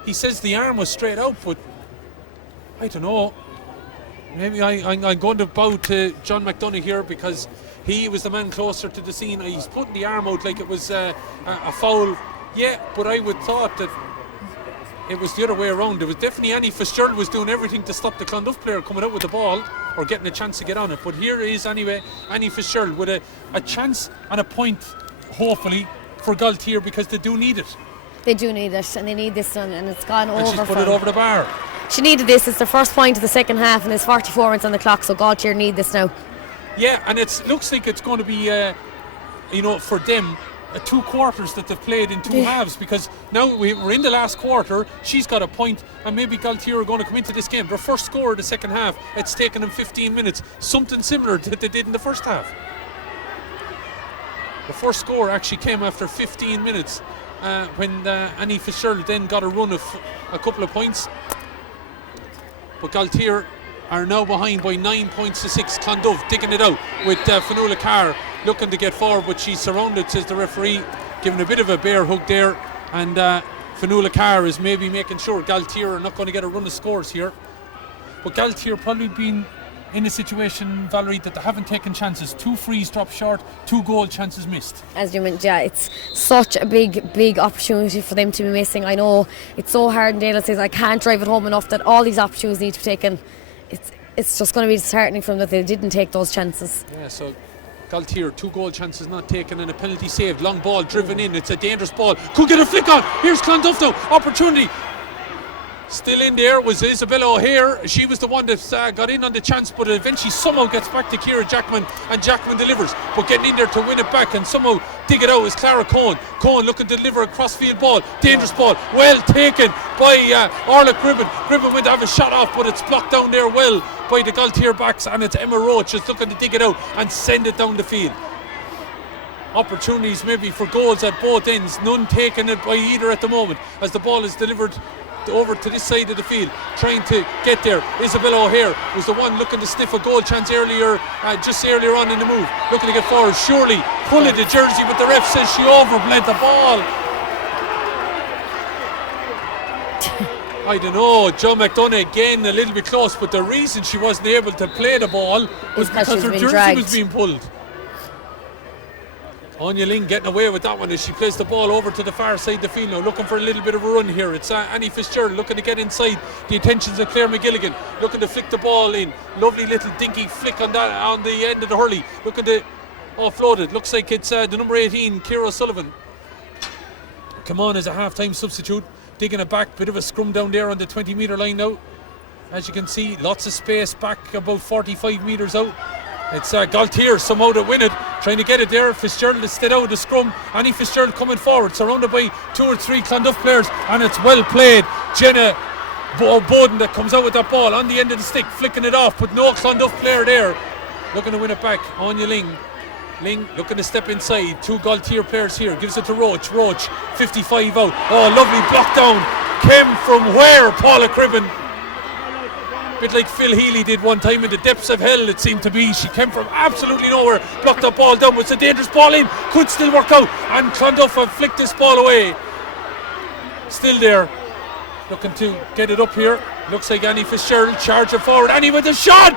He says the arm was straight out, but I don't know. Maybe I'm going to bow to John McDonough here, because he was the man closer to the scene. He's putting the arm out like it was a foul. Yeah, but I would thought that it was the other way around. There was definitely Annie Fitzgerald was doing everything to stop the Clonduff player coming out with the ball or getting a chance to get on it. But here is anyway Annie Fitzgerald with a chance and a point, hopefully, for Gaultier, because they do need it. They do need it, and they need this one, and it's gone over. And she's put it over the bar. She needed this. It's the first point of the second half, and there's 44 minutes on the clock, so Gaultier need this now. Yeah, and it looks like it's going to be, for them, 2 quarters that they've played in 2 halves, because now we're in the last quarter. She's got a point, and maybe Gaultier are going to come into this game. Their first score of the second half, it's taken them 15 minutes, something similar that they did in the first half. The first score actually came after 15 minutes when Annie Fitzgerald then got a run of a couple of points. But Gaultier are now behind by 9 points to 6. Clonduff digging it out with Fionnuala Carr looking to get forward, but she's surrounded, says the referee, giving a bit of a bear hug there. And Fionnuala Carr is maybe making sure Gaultier are not going to get a run of scores here. But Gaultier probably been in a situation, Valerie, that they haven't taken chances. 2 frees dropped short, 2 goal chances missed. As you mentioned, yeah, it's such a big opportunity for them to be missing. I know it's so hard, and Dale says I can't drive it home enough that all these opportunities need to be taken. It's just going to be disheartening from them that they didn't take those chances. Yeah, so Gaultier, 2 goal chances not taken and a penalty saved. Long ball driven in, it's a dangerous ball. Could get a flick on. Here's Clonduff now, opportunity. Still in there was Isabella O'Hare. She was the one that got in on the chance, but eventually somehow gets back to Ciara Jackman, and Jackman delivers. But getting in there to win it back and somehow dig it out is Clara Cohen. Cohen looking to deliver a crossfield ball. Dangerous ball. Well taken by Orla Gribben. Gribben went to have a shot off, but it's blocked down there well by the Gaultier backs, and it's Emma Roach just looking to dig it out and send it down the field. Opportunities maybe for goals at both ends. None taken it by either at the moment as the ball is delivered over to this side of the field, trying to get there. Isabella O'Hare was the one looking to sniff a goal chance earlier, just earlier on in the move, looking to get forward. Surely pulling the jersey, but the ref says she overbled the ball. I don't know, Joe McDonough again a little bit close, but the reason she wasn't able to play the ball was because her jersey was being pulled. Anya Ling getting away with that one as she plays the ball over to the far side of the field now, looking for a little bit of a run here. It's Annie Fitzgerald looking to get inside the attentions of Claire McGilligan, looking to flick the ball in. Lovely little dinky flick on that on the end of the hurley, looking to offload it. Looks like it's the number 18, Ciara Sullivan. Come on as a half-time substitute, digging it back. Bit of a scrum down there on the 20-metre line now. As you can see, lots of space back about 45 metres out. It's Gaultier somehow to win it, trying to get it there. Fitzgerald is stayed out of the scrum. Annie Fitzgerald coming forward, surrounded by 2 or 3 Clonduff players, and it's well played. Jenna Bowden that comes out with that ball on the end of the stick, flicking it off, but no Clonduff player there. Looking to win it back. Anya Ling looking to step inside. 2 Gaultier players here, gives it to Roach. 55 out. Oh, lovely block down. Came from where? Paula Cribben. Bit like Phil Healy did one time in the depths of hell, it seemed to be. She came from absolutely nowhere, blocked that ball down, but it's a dangerous ball in, could still work out, and Clonduff have flicked this ball away. Still there, looking to get it up here. Looks like Annie Fitzgerald charging forward. Annie with a shot!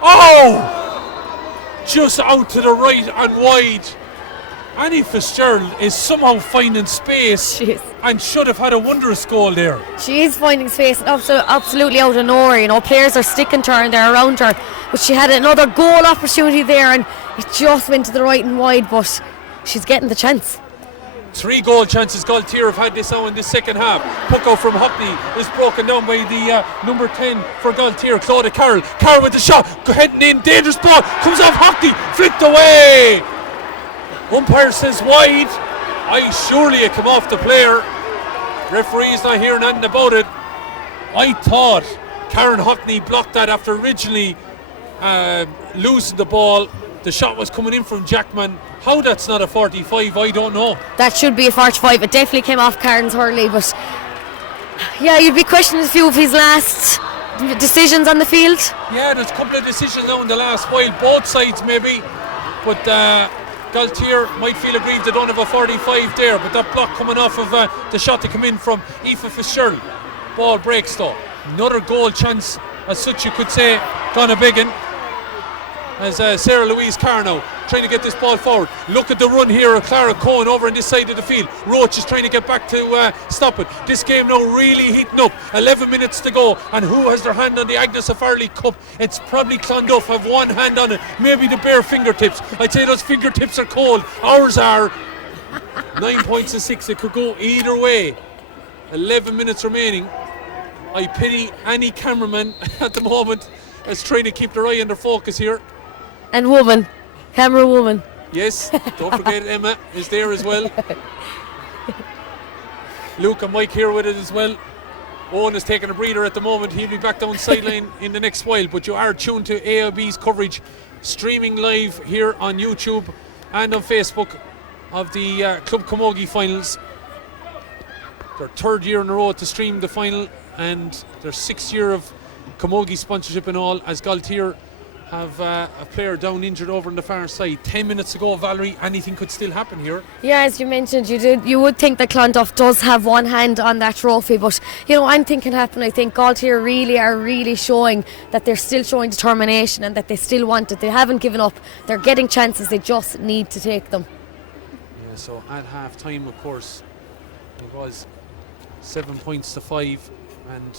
Oh! Just out to the right and wide. Annie Fitzgerald is somehow finding space and should have had a wondrous goal there. She is finding space, absolutely out of nowhere. You know, players are sticking to her and they're around her, but she had another goal opportunity there and it just went to the right and wide, but she's getting the chance. 3 goal chances Gaultier have had this now in the second half. Puck out from Hockney is broken down by the number 10 for Gaultier, Claudia Carroll. Carroll with the shot, heading in, dangerous ball, comes off Hockney, flicked away. Umpire says wide. Surely it came off the player. Referee's not hearing anything about it. I thought Karen Hockney blocked that after originally losing the ball. The shot was coming in from Jackman. How that's not a 45, I don't know. That should be a 45. It definitely came off Karen's hurley, but yeah, you'd be questioning a few of his last decisions on the field. Yeah, there's a couple of decisions now in the last while, both sides maybe, but Gaultier might feel aggrieved they don't have a 45 there, but that block coming off of the shot to come in from Aoife Fitzgerald. Ball breaks though. Another goal chance, as such you could say, gone a biggin. As Sarah Louise Carno trying to get this ball forward. Look at the run here of Clara Cohen over on this side of the field. Roach is trying to get back to stop it. This game now really heating up. 11 minutes to go, and who has their hand on the Agnes of Farley Cup? It's probably Clonduff have one hand on it, maybe the bare fingertips. I'd say those fingertips are cold. Ours are. 9 points to 6. It could go either way. 11 minutes remaining. I pity any cameraman at the moment as trying to keep their eye under focus here. And woman, camera woman. Yes, don't forget Emma is there as well. Luke and Mike here with it as well. Owen is taking a breather at the moment. He'll be back down sideline in the next while, but you are tuned to AIB's coverage, streaming live here on YouTube and on Facebook of the Club Camogie finals. Their 3rd year in a row to stream the final and their 6th year of Camogie sponsorship and all, as Gaultier have a player down injured over on the far side. 10 minutes ago, Valerie, anything could still happen here. Yeah, as you mentioned, you would think that Clonduff does have one hand on that trophy, but anything can happen. I think Gaultier are really showing that they're still showing determination and that they still want it. They haven't given up. They're getting chances. They just need to take them. Yeah, so at half time, of course, it was 7 points to 5, and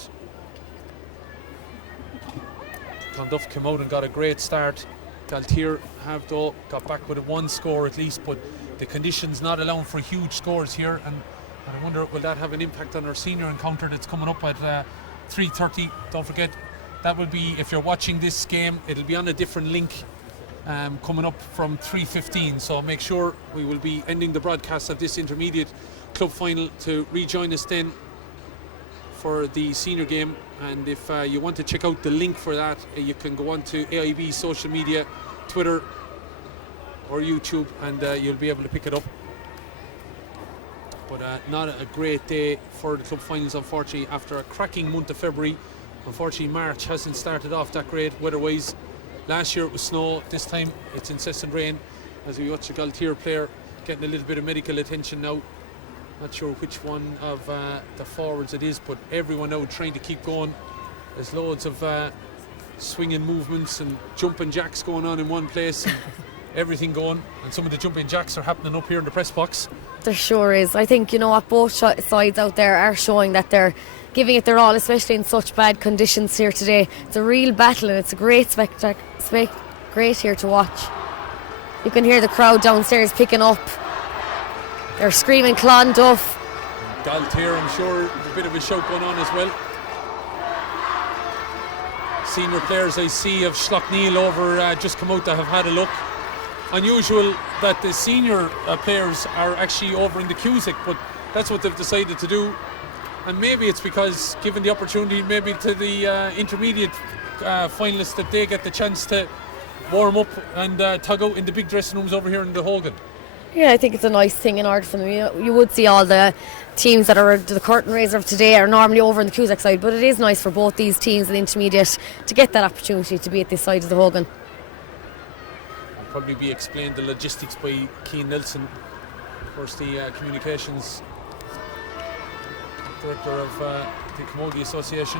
Clonduff came out and got a great start. Gaultier have though got back with a 1 score at least, but the conditions not allowing for huge scores here, and I wonder will that have an impact on our senior encounter that's coming up at 3:30. Don't forget, that will be, if you're watching this game, it'll be on a different link coming up from 3:15, so make sure we will be ending the broadcast of this intermediate club final to rejoin us then for the senior game. And if you want to check out the link for that, you can go on to AIB social media, Twitter or YouTube, and you'll be able to pick it up. But not a great day for the club finals, unfortunately, after a cracking month of February. Unfortunately, March hasn't started off that great weather-wise. Last year it was snow, this time it's incessant rain, as we watch the Gaultier player getting a little bit of medical attention now. Not sure which one of the forwards it is, but everyone now trying to keep going. There's loads of swinging movements and jumping jacks going on in one place, and everything going, and some of the jumping jacks are happening up here in the press box. There sure is. I think what both sides out there are showing that they're giving it their all, especially in such bad conditions here today. It's a real battle, and it's a great spectacle, great here to watch. You can hear the crowd downstairs picking up. They're screaming Clonduff. Gaultier, I'm sure, a bit of a shout going on as well. Senior players I see of Schlockneil over just come out that have had a look. Unusual that the senior players are actually over in the Cusack, but that's what they've decided to do. And maybe it's because, given the opportunity maybe to the intermediate finalists, that they get the chance to warm up and tug out in the big dressing rooms over here in the Hogan. Yeah, I think it's a nice thing in order for them. You would see all the teams that are the curtain raiser of today are normally over on the Cusack side, but it is nice for both these teams in the intermediate to get that opportunity to be at this side of the Hogan. Will probably be explained the logistics by Keane Nelson, of course, the communications director of the Camogie Association.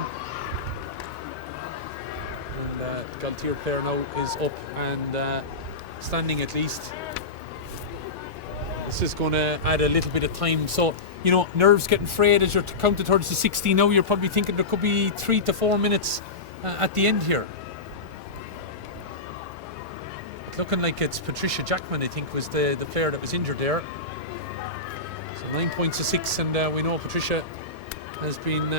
And the Gaultier player now is up and standing at least. This is going to add a little bit of time. So, nerves getting frayed as you're counted towards the 60. Now you're probably thinking there could be 3 to 4 minutes at the end here. It's looking like it's Patricia Jackman, I think, was the player that was injured there. So 9 points to 6, and we know Patricia has been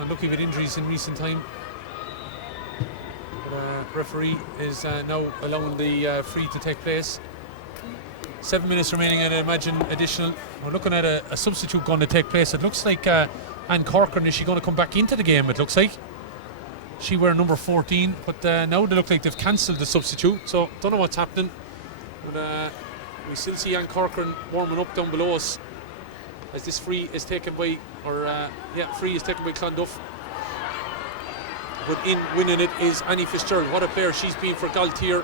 unlucky with injuries in recent time. But referee is now allowing the free to take place. 7 minutes remaining, and I imagine additional. We're looking at a substitute going to take place. It looks like Anne Corcoran, is she going to come back into the game? It looks like she wear number 14, but now they look like they've cancelled the substitute, so don't know what's happening. But we still see Anne Corcoran warming up down below us as this free is taken by, free is taken by Clonduff. But in winning it is Annie Fitzgerald. What a player she's been for Gaultier.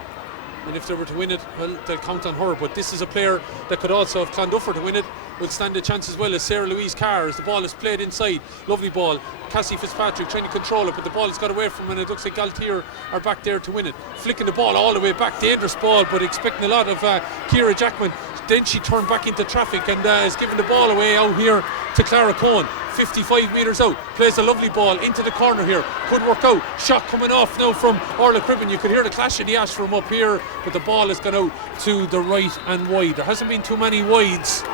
And if they were to win it, well, they'll count on her. But this is a player that could also, if Clonduff were to win it, will stand a chance as well as Sarah Louise Carr, as the ball is played inside. Lovely ball. Cassie Fitzpatrick trying to control it, but the ball has got away from him, and it looks like Gaultier are back there to win it. Flicking the ball all the way back. Dangerous ball, but expecting a lot of Ciara Jackman. Then she turned back into traffic and is giving the ball away out here to Clara Cohen. 55 metres out, plays a lovely ball into the corner here, could work out. Shot coming off now from Orla Cribben. You could hear the clash of the ash from up here, but the ball has gone out to the right and wide. There hasn't been too many wides.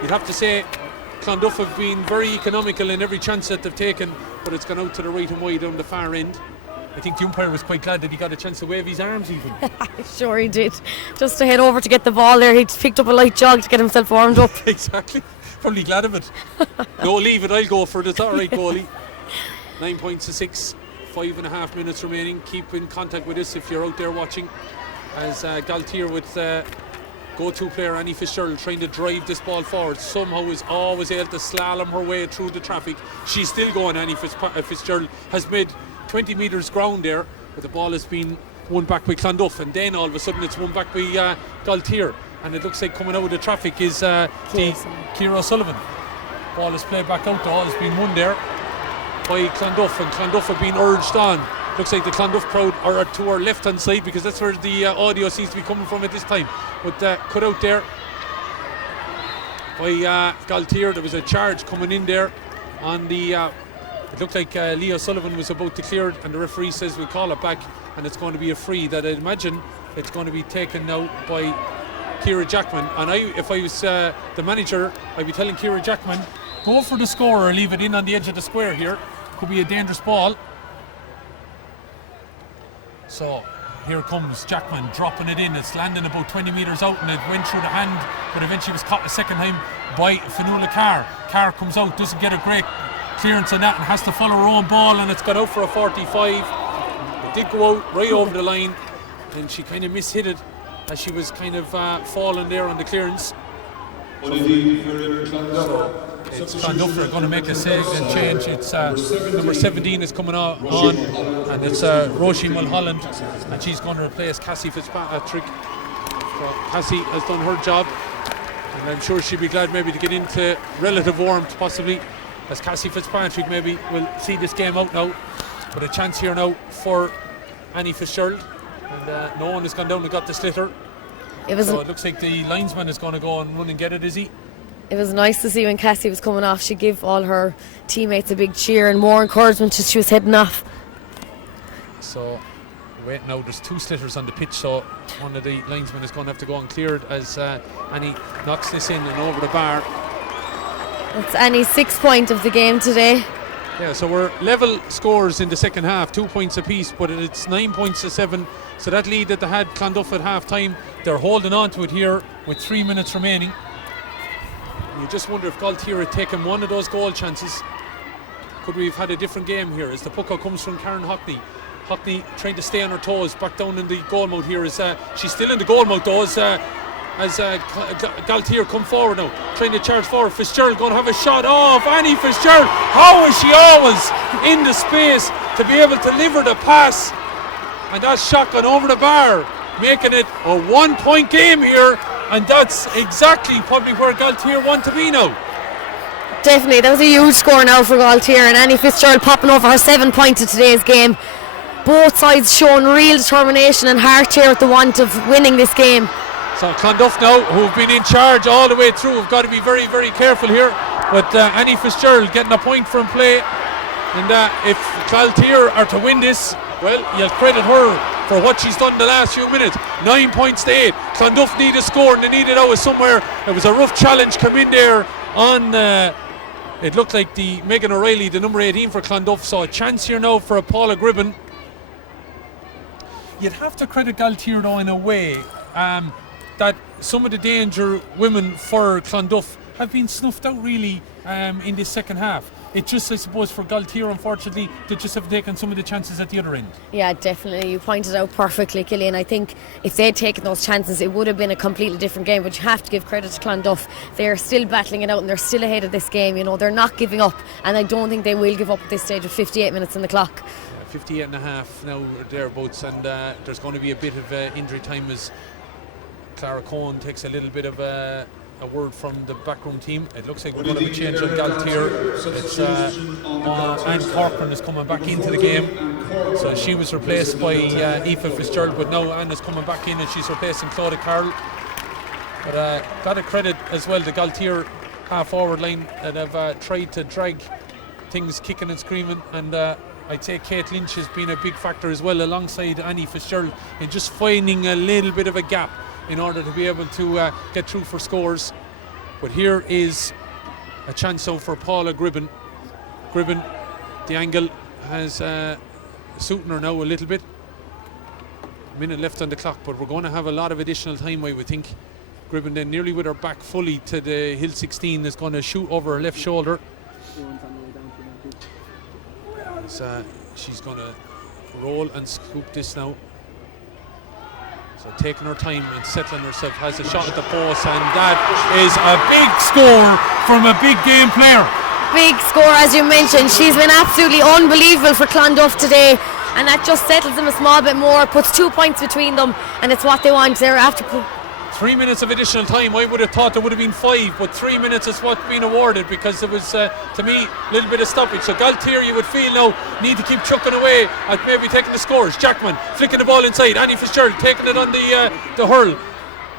You'd have to say Clonduff have been very economical in every chance that they've taken, but it's gone out to the right and wide on the far end. I think the umpire was quite glad that he got a chance to wave his arms even. Sure he did. Just to head over to get the ball there, he picked up a light jog to get himself warmed up. Exactly. Probably glad of it. No, leave it, I'll go for it. It's alright, goalie. 9 points to 6, 5.5 minutes remaining. Keep in contact with us if you're out there watching, as Gaultier with go-to player Annie Fitzgerald trying to drive this ball forward. Somehow is always able to slalom her way through the traffic. She's still going. Annie Fitzgerald has made 20 metres ground there, but the ball has been won back by Clonduff, and then all of a sudden it's won back by Gaultier, and it looks like coming out of the traffic is Ciara O'Sullivan. Ball is played back out. The ball has been won there by Clonduff, and Clonduff have been urged on. Looks like the Clonduff crowd are to our left hand side, because that's where the audio seems to be coming from at this time. But cut out there by Gaultier. There was a charge coming in there on the it looked like Leah Sullivan was about to clear it, and the referee says we'll call it back, and it's going to be a free that I'd imagine it's going to be taken now by Ciara Jackman. And if I was the manager, I'd be telling Ciara Jackman, go for the score or leave it in on the edge of the square here. Could be a dangerous ball. So here comes Jackman dropping it in. It's landing about 20 metres out, and it went through the hand, but eventually was caught a second time by Fionnuala Carr. Carr comes out, doesn't get a great clearance on that, and has to follow her own ball, and it's got out for a 45. It did go out right over the line, and she kind of mishit it as she was kind of falling there on the clearance. It's Clonduff are going to make a change. It's number 17 is coming on, and it's Roisin Mulholland, and she's going to replace Cassie Fitzpatrick. So Cassie has done her job, and I'm sure she'll be glad maybe to get into relative warmth, possibly, as Cassie Fitzpatrick maybe will see this game out now. But a chance here now for Annie Fitzgerald, and no one has gone down and got the slitter. So it looks like the linesman is going to go and run and get it, is he? It was nice to see when Cassie was coming off. She gave all her teammates a big cheer and more encouragement as she was heading off. So wait now, there's two slitters on the pitch, so one of the linesmen is going to have to go and clear it as Annie knocks this in and over the bar. It's Annie's 6th point of the game today. Yeah, so we're level scores in the second half, 2 points apiece, but it's 9 points to 7. So that lead that they had Clonduff at half time, they're holding on to it here with 3 minutes remaining. You just wonder if Gaultier had taken one of those goal chances, could we have had a different game here, as the puck comes from Karen Hockney. Hockney trying to stay on her toes, back down in the goal mouth here. She's still in the goal mouth though, as Gaultier come forward now, trying to charge forward. Fitzgerald going to have a shot off Annie Fitzgerald. How is she always in the space to be able to deliver the pass? And that shot gone over the bar, making it a 1 point game here. And that's exactly probably where Gaultier want to be now. Definitely, that was a huge score now for Gaultier, and Annie Fitzgerald popping over her 7 points of today's game. Both sides showing real determination and heart here at the want of winning this game. So Clonduff now, who've been in charge all the way through, have got to be very, very careful here. But Annie Fitzgerald getting a point from play. And if Gaultier are to win this, well, you'll credit her for what she's done the last few minutes. 9 points to 8. Clonduff need a score, and they need it out of somewhere. It was a rough challenge come in there on, it looked like the Megan O'Reilly, the number 18 for Clonduff. So a chance here now for Paula Gribben. You'd have to credit Gaultier though in a way, that some of the danger women for Clonduff have been snuffed out really in this second half. It just, I suppose, for Gaultier, unfortunately, they just have taken some of the chances at the other end. Yeah, definitely. You pointed out perfectly, Killian. I think if they'd taken those chances, it would have been a completely different game. But you have to give credit to Clonduff. They're still battling it out, and they're still ahead of this game. You know, they're not giving up, and I don't think they will give up at this stage with 58 minutes on the clock. 58 and a half now, thereabouts, and there's going to be a bit of injury time as Clara Cohen takes a little bit of a word from the backroom team. It looks like we're going to have a change on Gaultier. It's Anne Corcoran is coming back into the game. So she was replaced by Aoife Fitzgerald, but now Anne is coming back in and she's replacing Claudia Carroll. But got to credit as well the Gaultier half forward line that have tried to drag things kicking and screaming, and I'd say Kate Lynch has been a big factor as well, alongside Annie Fitzgerald, in just finding a little bit of a gap in order to be able to get through for scores. But here is a chance out for Paula Gribben. Gribben, the angle has suiting her now a little bit. A minute left on the clock, but we're going to have a lot of additional time, I would think. Gribben then nearly with her back fully to the Hill 16 is going to shoot over her left shoulder. She's going to roll and scoop this now. So taking her time and settling herself, has a shot at the post, and that is a big score from a big game player. Big score, as you mentioned. She's been absolutely unbelievable for Clonduff today, and that just settles them a small bit more, puts 2 points between them, and it's what they want. They're after 3 minutes of additional time. I would have thought there would have been 5, but 3 minutes is what's been awarded, because it was, to me, a little bit of stoppage. So Gaultier, you would feel now, need to keep chucking away at maybe taking the scores. Jackman flicking the ball inside. Annie Fitzgerald taking it on the hurl.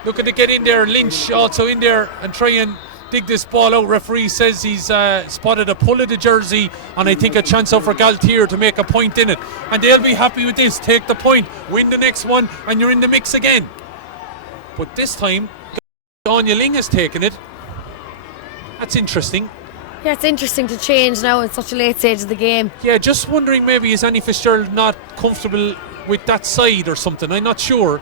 Looking to get in there. Lynch also in there and try and dig this ball out. Referee says he's spotted a pull of the jersey, and I think a chance out for Gaultier to make a point in it. And they'll be happy with this. Take the point, win the next one, and you're in the mix again. But this time, Anya Ling has taken it. That's interesting. Yeah, it's interesting to change now in such a late stage of the game. Yeah, just wondering, maybe is Annie Fitzgerald not comfortable with that side or something? I'm not sure.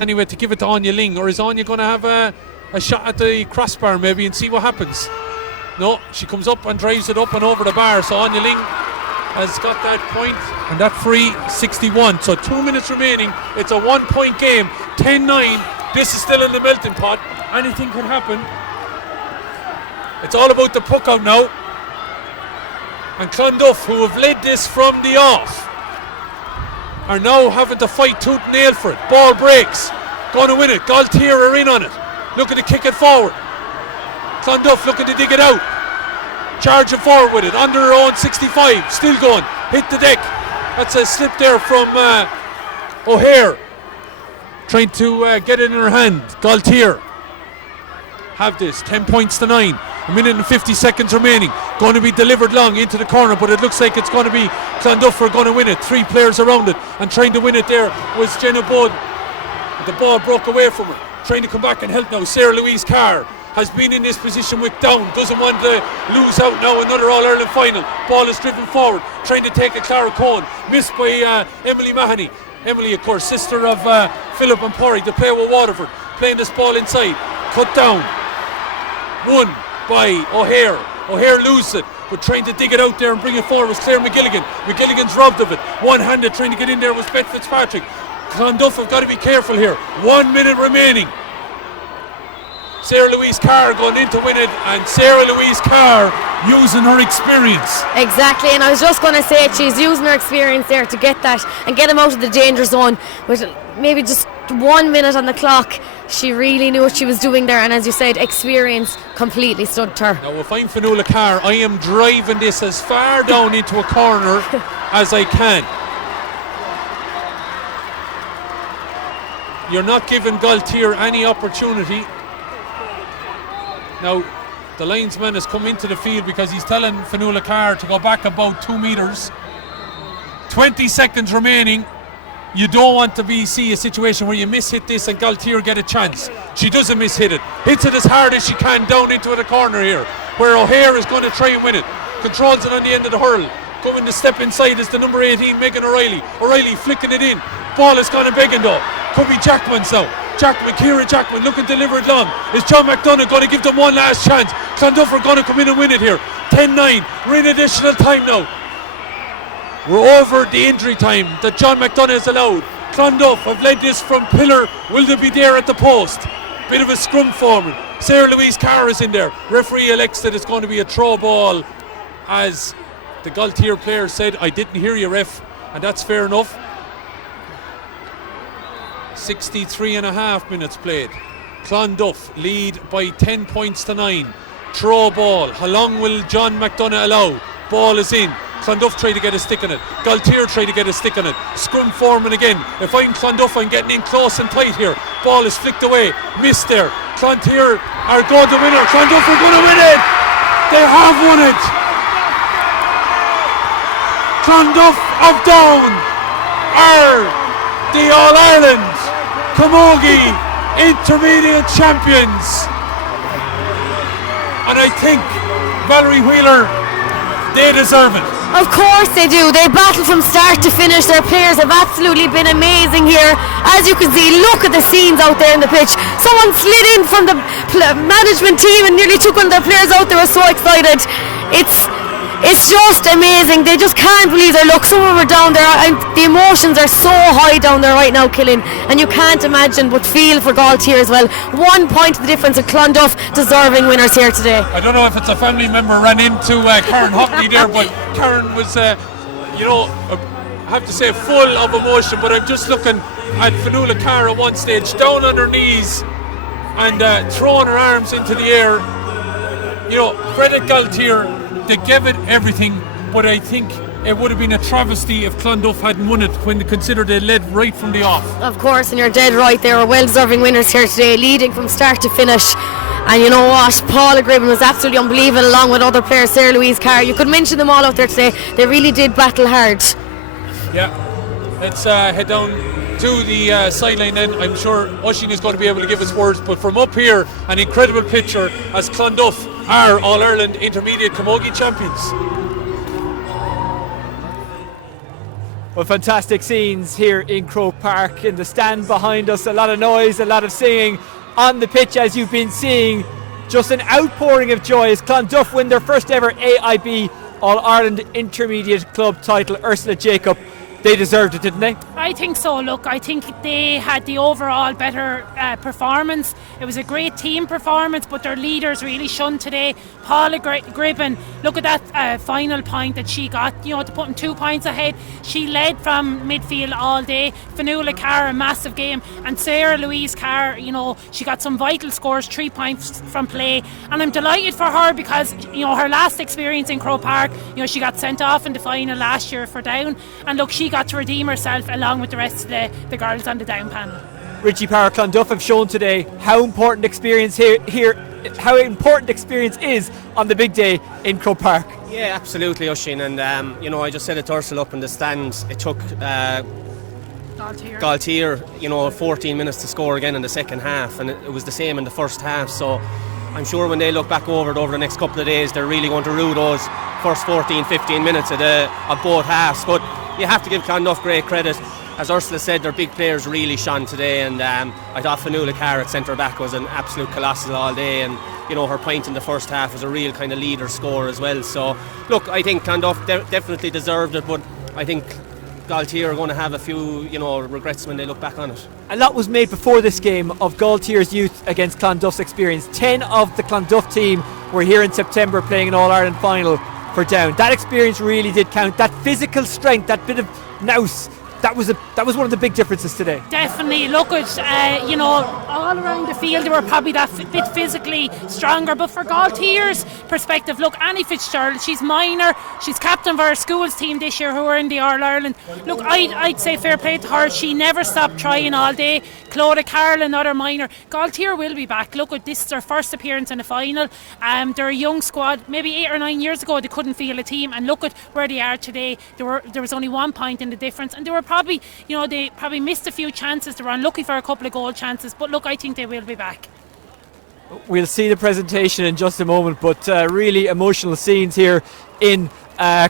Anyway, to give it to Anya Ling, or is Anya going to have a shot at the crossbar maybe and see what happens? No, she comes up and drives it up and over the bar. So Anya Ling has got that point, and that free 61. So 2 minutes remaining. It's a 1 point game. 10-9. This is still in the melting pot. Anything could happen. It's all about the puck out now. And Clonduff, who have led this from the off, are now having to fight tooth and nail for it. Ball breaks. Going to win it. Gaultier are in on it. Looking to kick it forward. Clonduff looking to dig it out. Charging forward with it. Under her own 65. Still going. Hit the deck. That's a slip there from O'Hare. Trying to get it in her hand. Gaultier have this. 10 points to 9. A minute and 50 seconds remaining. Going to be delivered long into the corner, but it looks like it's going to be Clonduff who are going to win it. 3 players around it, and trying to win it there was Jenna Budd. The ball broke away from her. Trying to come back and help now. Sarah Louise Carr has been in this position with down. Doesn't want to lose out now. Another All-Ireland final. Ball is driven forward. Trying to take a Clara Cohen. Missed by Emily Mahoney. Emily, of course, sister of Philip and Porrick, the player with Waterford. Playing this ball inside. Cut down. Won by O'Hare. O'Hare loses it, but trying to dig it out there and bring it forward was Claire McGilligan. McGilligan's robbed of it. One-handed trying to get in there was Beth Fitzpatrick. Clonduff have got to be careful here. 1 minute remaining. Sarah Louise Carr going in to win it, and Sarah Louise Carr using her experience. Exactly, and I was just going to say she's using her experience there to get that and get them out of the danger zone with maybe just 1 minute on the clock. She really knew what she was doing there, and as you said, experience completely stood to her. Now if I'm Fionnuala Carr, I am driving this as far down into a corner as I can. You're not giving Gaultier any opportunity. Now, the linesman has come into the field because he's telling Fionnuala Carr to go back about 2 metres. 20 seconds remaining. You don't want to see a situation where you miss-hit this and Gaultier get a chance. She doesn't miss-hit it. Hits it as hard as she can down into the corner here, where O'Hare is going to try and win it. Controls it on the end of the hurl. Coming to step inside is the number 18, Megan O'Reilly. O'Reilly flicking it in. Ball is going to Began though. Could be Jackman's now. Ciara Jackman looking to deliver it long. Is John McDonough going to give them one last chance? Clonduff are going to come in and win it here. 10-9. We're in additional time now. We're over the injury time that John McDonough has allowed. Clonduff have led this from pillar. Will they be there at the post? Bit of a scrum forward. Sarah Louise Carr is in there. Referee elects that it's going to be a throw ball, as the Gaultier player said, I didn't hear you, ref, and that's fair enough. 63.5 minutes played. Clonduff lead by 10 points to 9. Throw ball. How long will John McDonough allow? Ball is in. Clonduff try to get a stick on it. Gaultier try to get a stick on it. Scrum foreman again. If I'm Clonduff, I'm getting in close and tight here. Ball is flicked away. Missed there. Gaultier are going to win it. Clonduff are going to win it. They have won it. Clonduff of Down are the All-Ireland Camogie Intermediate Champions. And I think Valerie Wheeler, they deserve it. Of course they do. They battle from start to finish. Their players have absolutely been amazing here. As you can see, look at the scenes out there in the pitch. Someone slid in from the management team and nearly took one of their players out. They were so excited. It's It's just amazing. They just can't believe their luck. Some of them are down there. The emotions are so high down there right now, Killeen, and you can't imagine but feel for Gaultier as well. 1 point of the difference of Clonduff, deserving winners here today. I don't know if it's a family member ran into Karen Hockney there, but Karen was, I have to say, full of emotion. But I'm just looking at Fionnuala Carr at one stage, down on her knees and throwing her arms into the air. Credit Gaultier. They gave it everything, but I think it would have been a travesty if Clonduff hadn't won it when they considered they led right from the off. Of course, and you're dead right. They were well-deserving winners here today, leading from start to finish. And you know what? Paula Gribben was absolutely unbelievable, along with other players. Sarah Louise Carr. You could mention them all out there today. They really did battle hard. Yeah, let's head down to the sideline then. I'm sure Oisín is going to be able to give us words, but from up here, an incredible picture as Clonduff are All-Ireland Intermediate Camogie champions. Well, fantastic scenes here in Croke Park. In the stand behind us, a lot of noise, a lot of singing. On the pitch, as you've been seeing, just an outpouring of joy as Clonduff win their first ever AIB All-Ireland Intermediate Club title. Ursula Jacob, they deserved it, didn't they? I think so. Look, I think they had the overall better performance. It was a great team performance, but their leaders really shone today. Paula Gribben, look at that final point that she got, to put them 2 points ahead. She led from midfield all day. Fionnuala Carr, a massive game. And Sarah Louise Carr, she got some vital scores, 3 points from play. And I'm delighted for her because, her last experience in Croke Park, she got sent off in the final last year for Down. And look, she got to redeem herself along with the rest of the girls on the Down panel. Richie Power, Clonduff have shown today how important experience how important experience is on the big day in Croke Park. Yeah, absolutely, Oisín. And I just said it to Ursula up in the stands. It took Gaultier 14 minutes to score again in the second half, and it was the same in the first half. So I'm sure when they look back over the next couple of days, they're really going to rue those first 14-15 minutes of both halves. But you have to give Clonduff great credit. As Ursula said, their big players really shone today, and I thought Fionnuala Carr at centre back was an absolute colossal all day, and her point in the first half was a real kind of leader score as well. So look, I think Clonduff definitely deserved it, but I think Gaultier are going to have a few regrets when they look back on it. A lot was made before this game of Gaultier's youth against Clonduff's experience. 10 of the Clonduff team were here in September playing an All-Ireland final for Down. That experience really did count. That physical strength, that bit of nous, that was one of the big differences today. Definitely. Look at all around the field they were probably that bit physically stronger, but for Gaultier's perspective, look, Annie Fitzgerald, she's minor, she's captain of our schools team this year who are in the All-Ireland. Look, I'd say fair play to her. She never stopped trying all day. Clodagh Carroll, another minor. Gaultier will be back. Look, this is their first appearance in the final. They're a young squad. Maybe 8 or 9 years ago they couldn't field a team, and look at where they are today. There was only 1 point in the difference, and they were probably, they probably missed a few chances. They were unlucky for a couple of goal chances, but look, I think they will be back. We'll see the presentation in just a moment, but really emotional scenes here in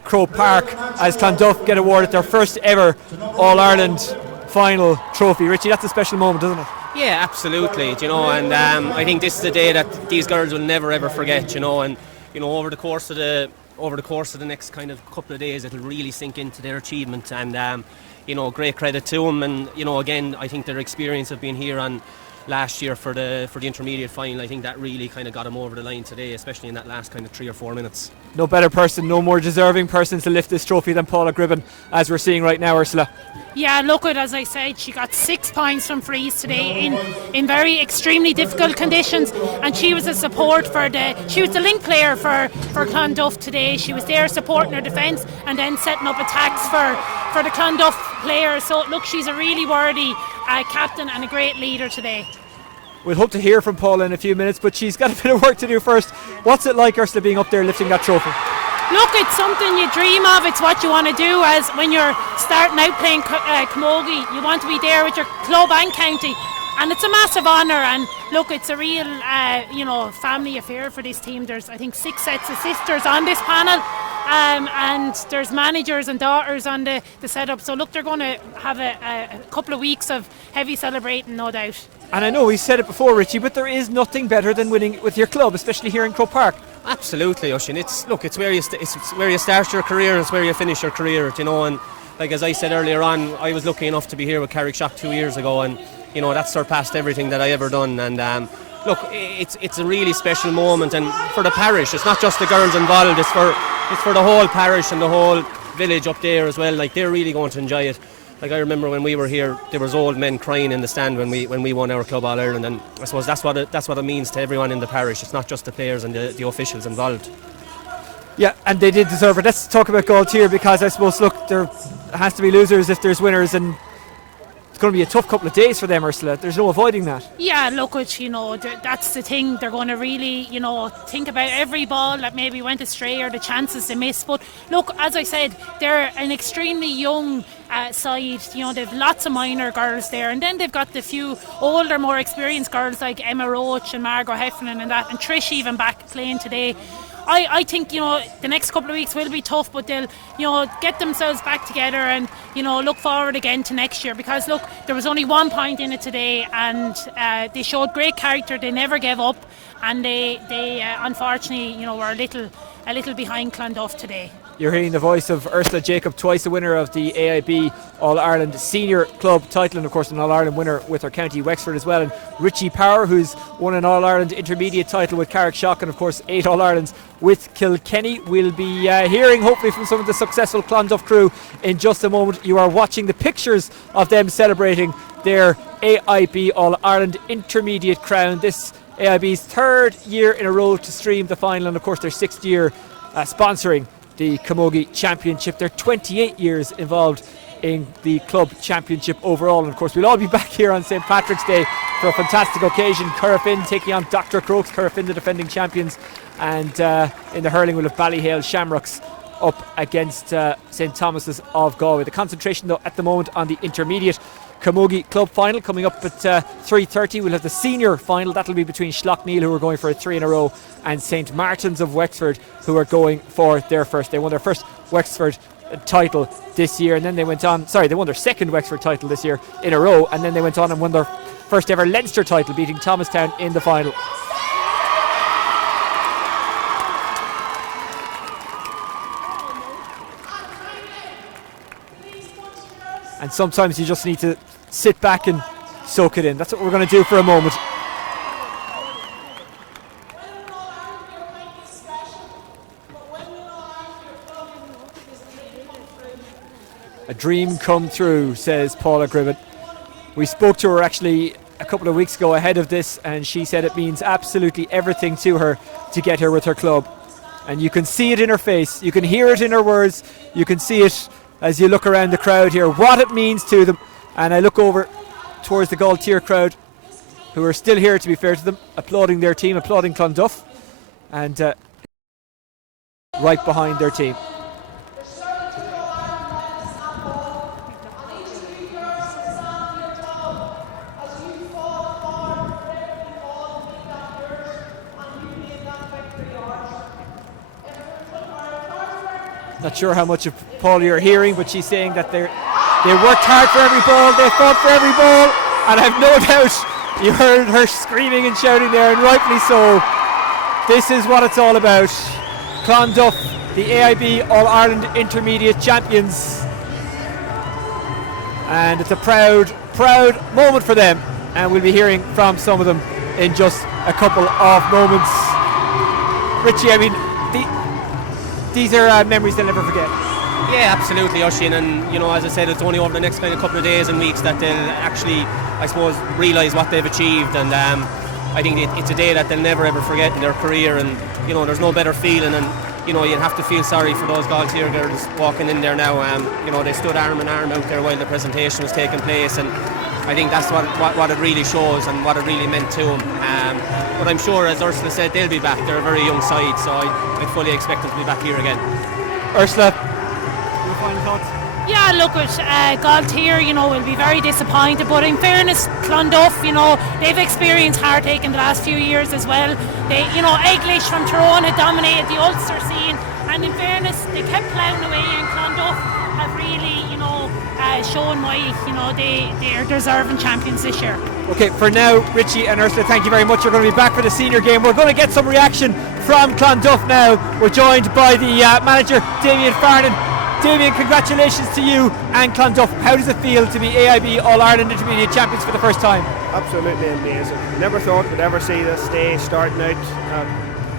Croke Park as Clonduff get awarded their first ever All-Ireland final trophy. Richie, that's a special moment, isn't it? Yeah, absolutely. And I think this is a day that these girls will never ever forget. And over the course of the next kind of couple of days, it'll really sink into their achievement. And great credit to them. And again, I think their experience of being here on last year for the intermediate final, I think that really kind of got them over the line today, especially in that last kind of 3 or 4 minutes. No better person, no more deserving person to lift this trophy than Paula Gribben, as we're seeing right now, Ursula. Yeah, look at, as I said, she got 6 points from frees today in very extremely difficult conditions, and she was a support she was the link player for Clonduff today. She was there supporting her defence and then setting up attacks for the Clonduff players. So look, she's a really worthy captain and a great leader today. We'll hope to hear from Paula in a few minutes, but she's got a bit of work to do first. What's it like, Ursula, being up there lifting that trophy? Look, it's something you dream of. It's what you want to do as when you're starting out playing camogie. You want to be there with your club and county, and it's a massive honour. And look, it's a real family affair for this team. There's, I think, 6 sets of sisters on this panel, and there's managers and daughters on the setup. So look, they're going to have a couple of weeks of heavy celebrating, no doubt. And I know we said it before, Richie, but there is nothing better than winning with your club, especially here in Croke Park. Absolutely, Oisín. It's where you start your career, and it's where you finish your career, you know. And like as I said earlier on, I was lucky enough to be here with Carrickshock 2 years ago, and you know that surpassed everything that I ever done. And look, it's a really special moment, and for the parish, it's not just the girls involved. It's for the whole parish and the whole village up there as well. Like they're really going to enjoy it. Like I remember when we were here, there was old men crying in the stand when we won our Club All Ireland, and I suppose that's what it means to everyone in the parish. It's not just the players and the officials involved. Yeah, and they did deserve it. Let's talk about Gaultier, because I suppose, look, there has to be losers if there's winners, and it's going to be a tough couple of days for them, Ursula. There's no avoiding that. Yeah, look, that's the thing. They're going to really, think about every ball that maybe went astray or the chances they missed. But look, as I said, they're an extremely young side. They've lots of minor girls there, and then they've got the few older, more experienced girls like Emma Roach and Margot Heffernan and that, and Trish even back playing today. I think the next couple of weeks will be tough, but they'll get themselves back together and look forward again to next year, because look, there was only 1 point in it today, and they showed great character. They never gave up, and they unfortunately were a little behind Clonduff today. You're hearing the voice of Ursula Jacob, twice a winner of the AIB All-Ireland Senior Club title, and of course an All-Ireland winner with her county Wexford as well, and Richie Power, who's won an All-Ireland Intermediate title with Carrickshock, and of course 8 All-Irelands with Kilkenny. We'll be hearing hopefully from some of the successful Clonduff crew in just a moment. You are watching the pictures of them celebrating their AIB All-Ireland Intermediate crown. This AIB's 3rd year in a row to stream the final, and of course their 6th year sponsoring the Camogie Championship. They're 28 years involved in the club championship overall, and of course we'll all be back here on St. Patrick's Day for a fantastic occasion. Currafin taking on Dr. Crokes, Currafin the defending champions, and in the hurling we'll have Ballyhale Shamrocks up against St. Thomas's of Galway. The concentration though at the moment on the intermediate Camogie Club final coming up at 3:30. We'll have the senior final. That'll be between Schlockneil, who are going for a 3 in a row, and St. Martin's of Wexford, who are going for their first. They won their first Wexford title this year, and then they went on. Sorry, they won their 2nd Wexford title this year in a row, and then they went on and won their first ever Leinster title, beating Thomastown in the final. And sometimes you just need to sit back and soak it in. That's what we're going to do for a moment. A dream come true, says Paula Gribbett. We spoke to her actually a couple of weeks ago ahead of this, and she said it means absolutely everything to her to get here with her club. And you can see it in her face, you can hear it in her words, you can see it as you look around the crowd here, what it means to them. And I look over towards the Gaultier crowd, who are still here, to be fair to them, applauding their team, applauding Clonduff, and right behind their team. Not sure how much of Paul you're hearing, but she's saying that they worked hard for every ball, they fought for every ball, and I've no doubt you heard her screaming and shouting there, and rightly so. This is what it's all about. Clonduff, the AIB All-Ireland Intermediate champions, and it's a proud moment for them, and we'll be hearing from some of them in just a couple of moments. Richie, I mean, these are memories they'll never forget. Yeah, absolutely, Oisín, and as I said, it's only over the next kind of couple of days and weeks that they'll actually, I suppose, realise what they've achieved, and I think it's a day that they'll never ever forget in their career, and there's no better feeling, and you'd have to feel sorry for those Gaultier girls walking in there now. They stood arm in arm out there while the presentation was taking place, and I think that's what it really shows and what it really meant to them. But I'm sure, as Ursula said, they'll be back. They're a very young side, so I fully expect them to be back here again. Ursula, your final thoughts? Yeah, look at Gaultier, will be very disappointed, but in fairness, Clonduff, they've experienced heartache in the last few years as well. They, Eglish from Tyrone had dominated the Ulster scene, and in fairness, they kept ploughing away, and Clonduff have really, shown why, they're deserving champions this year. Okay, for now, Richie and Ursula, thank you very much. You're going to be back for the senior game. We're going to get some reaction from Clonduff now. We're joined by the manager, Damien Farnan. Damien, congratulations to you and Clonduff. How does it feel to be AIB All-Ireland Intermediate Champions for the first time? Absolutely amazing. Never thought we'd ever see this day starting out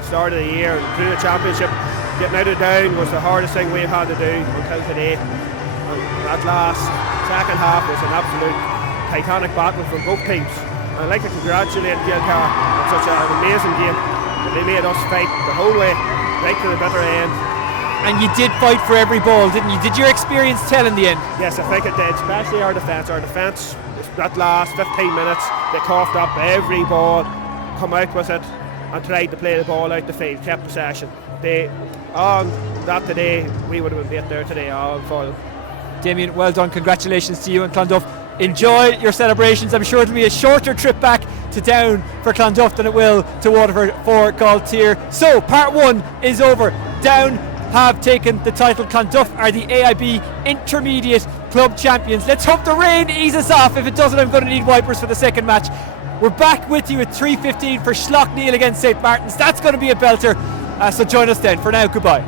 start of the year and through the championship. Getting out of Down was the hardest thing we've had to do until today. And that last second half was an absolute titanic battle for both teams. And I'd like to congratulate Gaultier on such an amazing game. They made us fight the whole way, right to the bitter end. And you did fight for every ball, didn't you? Did your experience tell in the end? Yes, I think it did, especially our defence. Our defence, that last 15 minutes, they coughed up every ball, come out with it and tried to play the ball out the field, kept possession. On that today, we would have been beat there today all for them. Damien, well done. Congratulations to you and Clonduff. Enjoy your celebrations. I'm sure it'll be a shorter trip back to Down for Clonduff than it will to Waterford for Gaultier. So, part 1 is over. Down have taken the title. Clonduff are the AIB Intermediate Club Champions. Let's hope the rain eases off. If it doesn't, I'm going to need wipers for the second match. We're back with you at 3:15 for Schlockneil against St Martin's. That's going to be a belter. So join us then. For now, goodbye.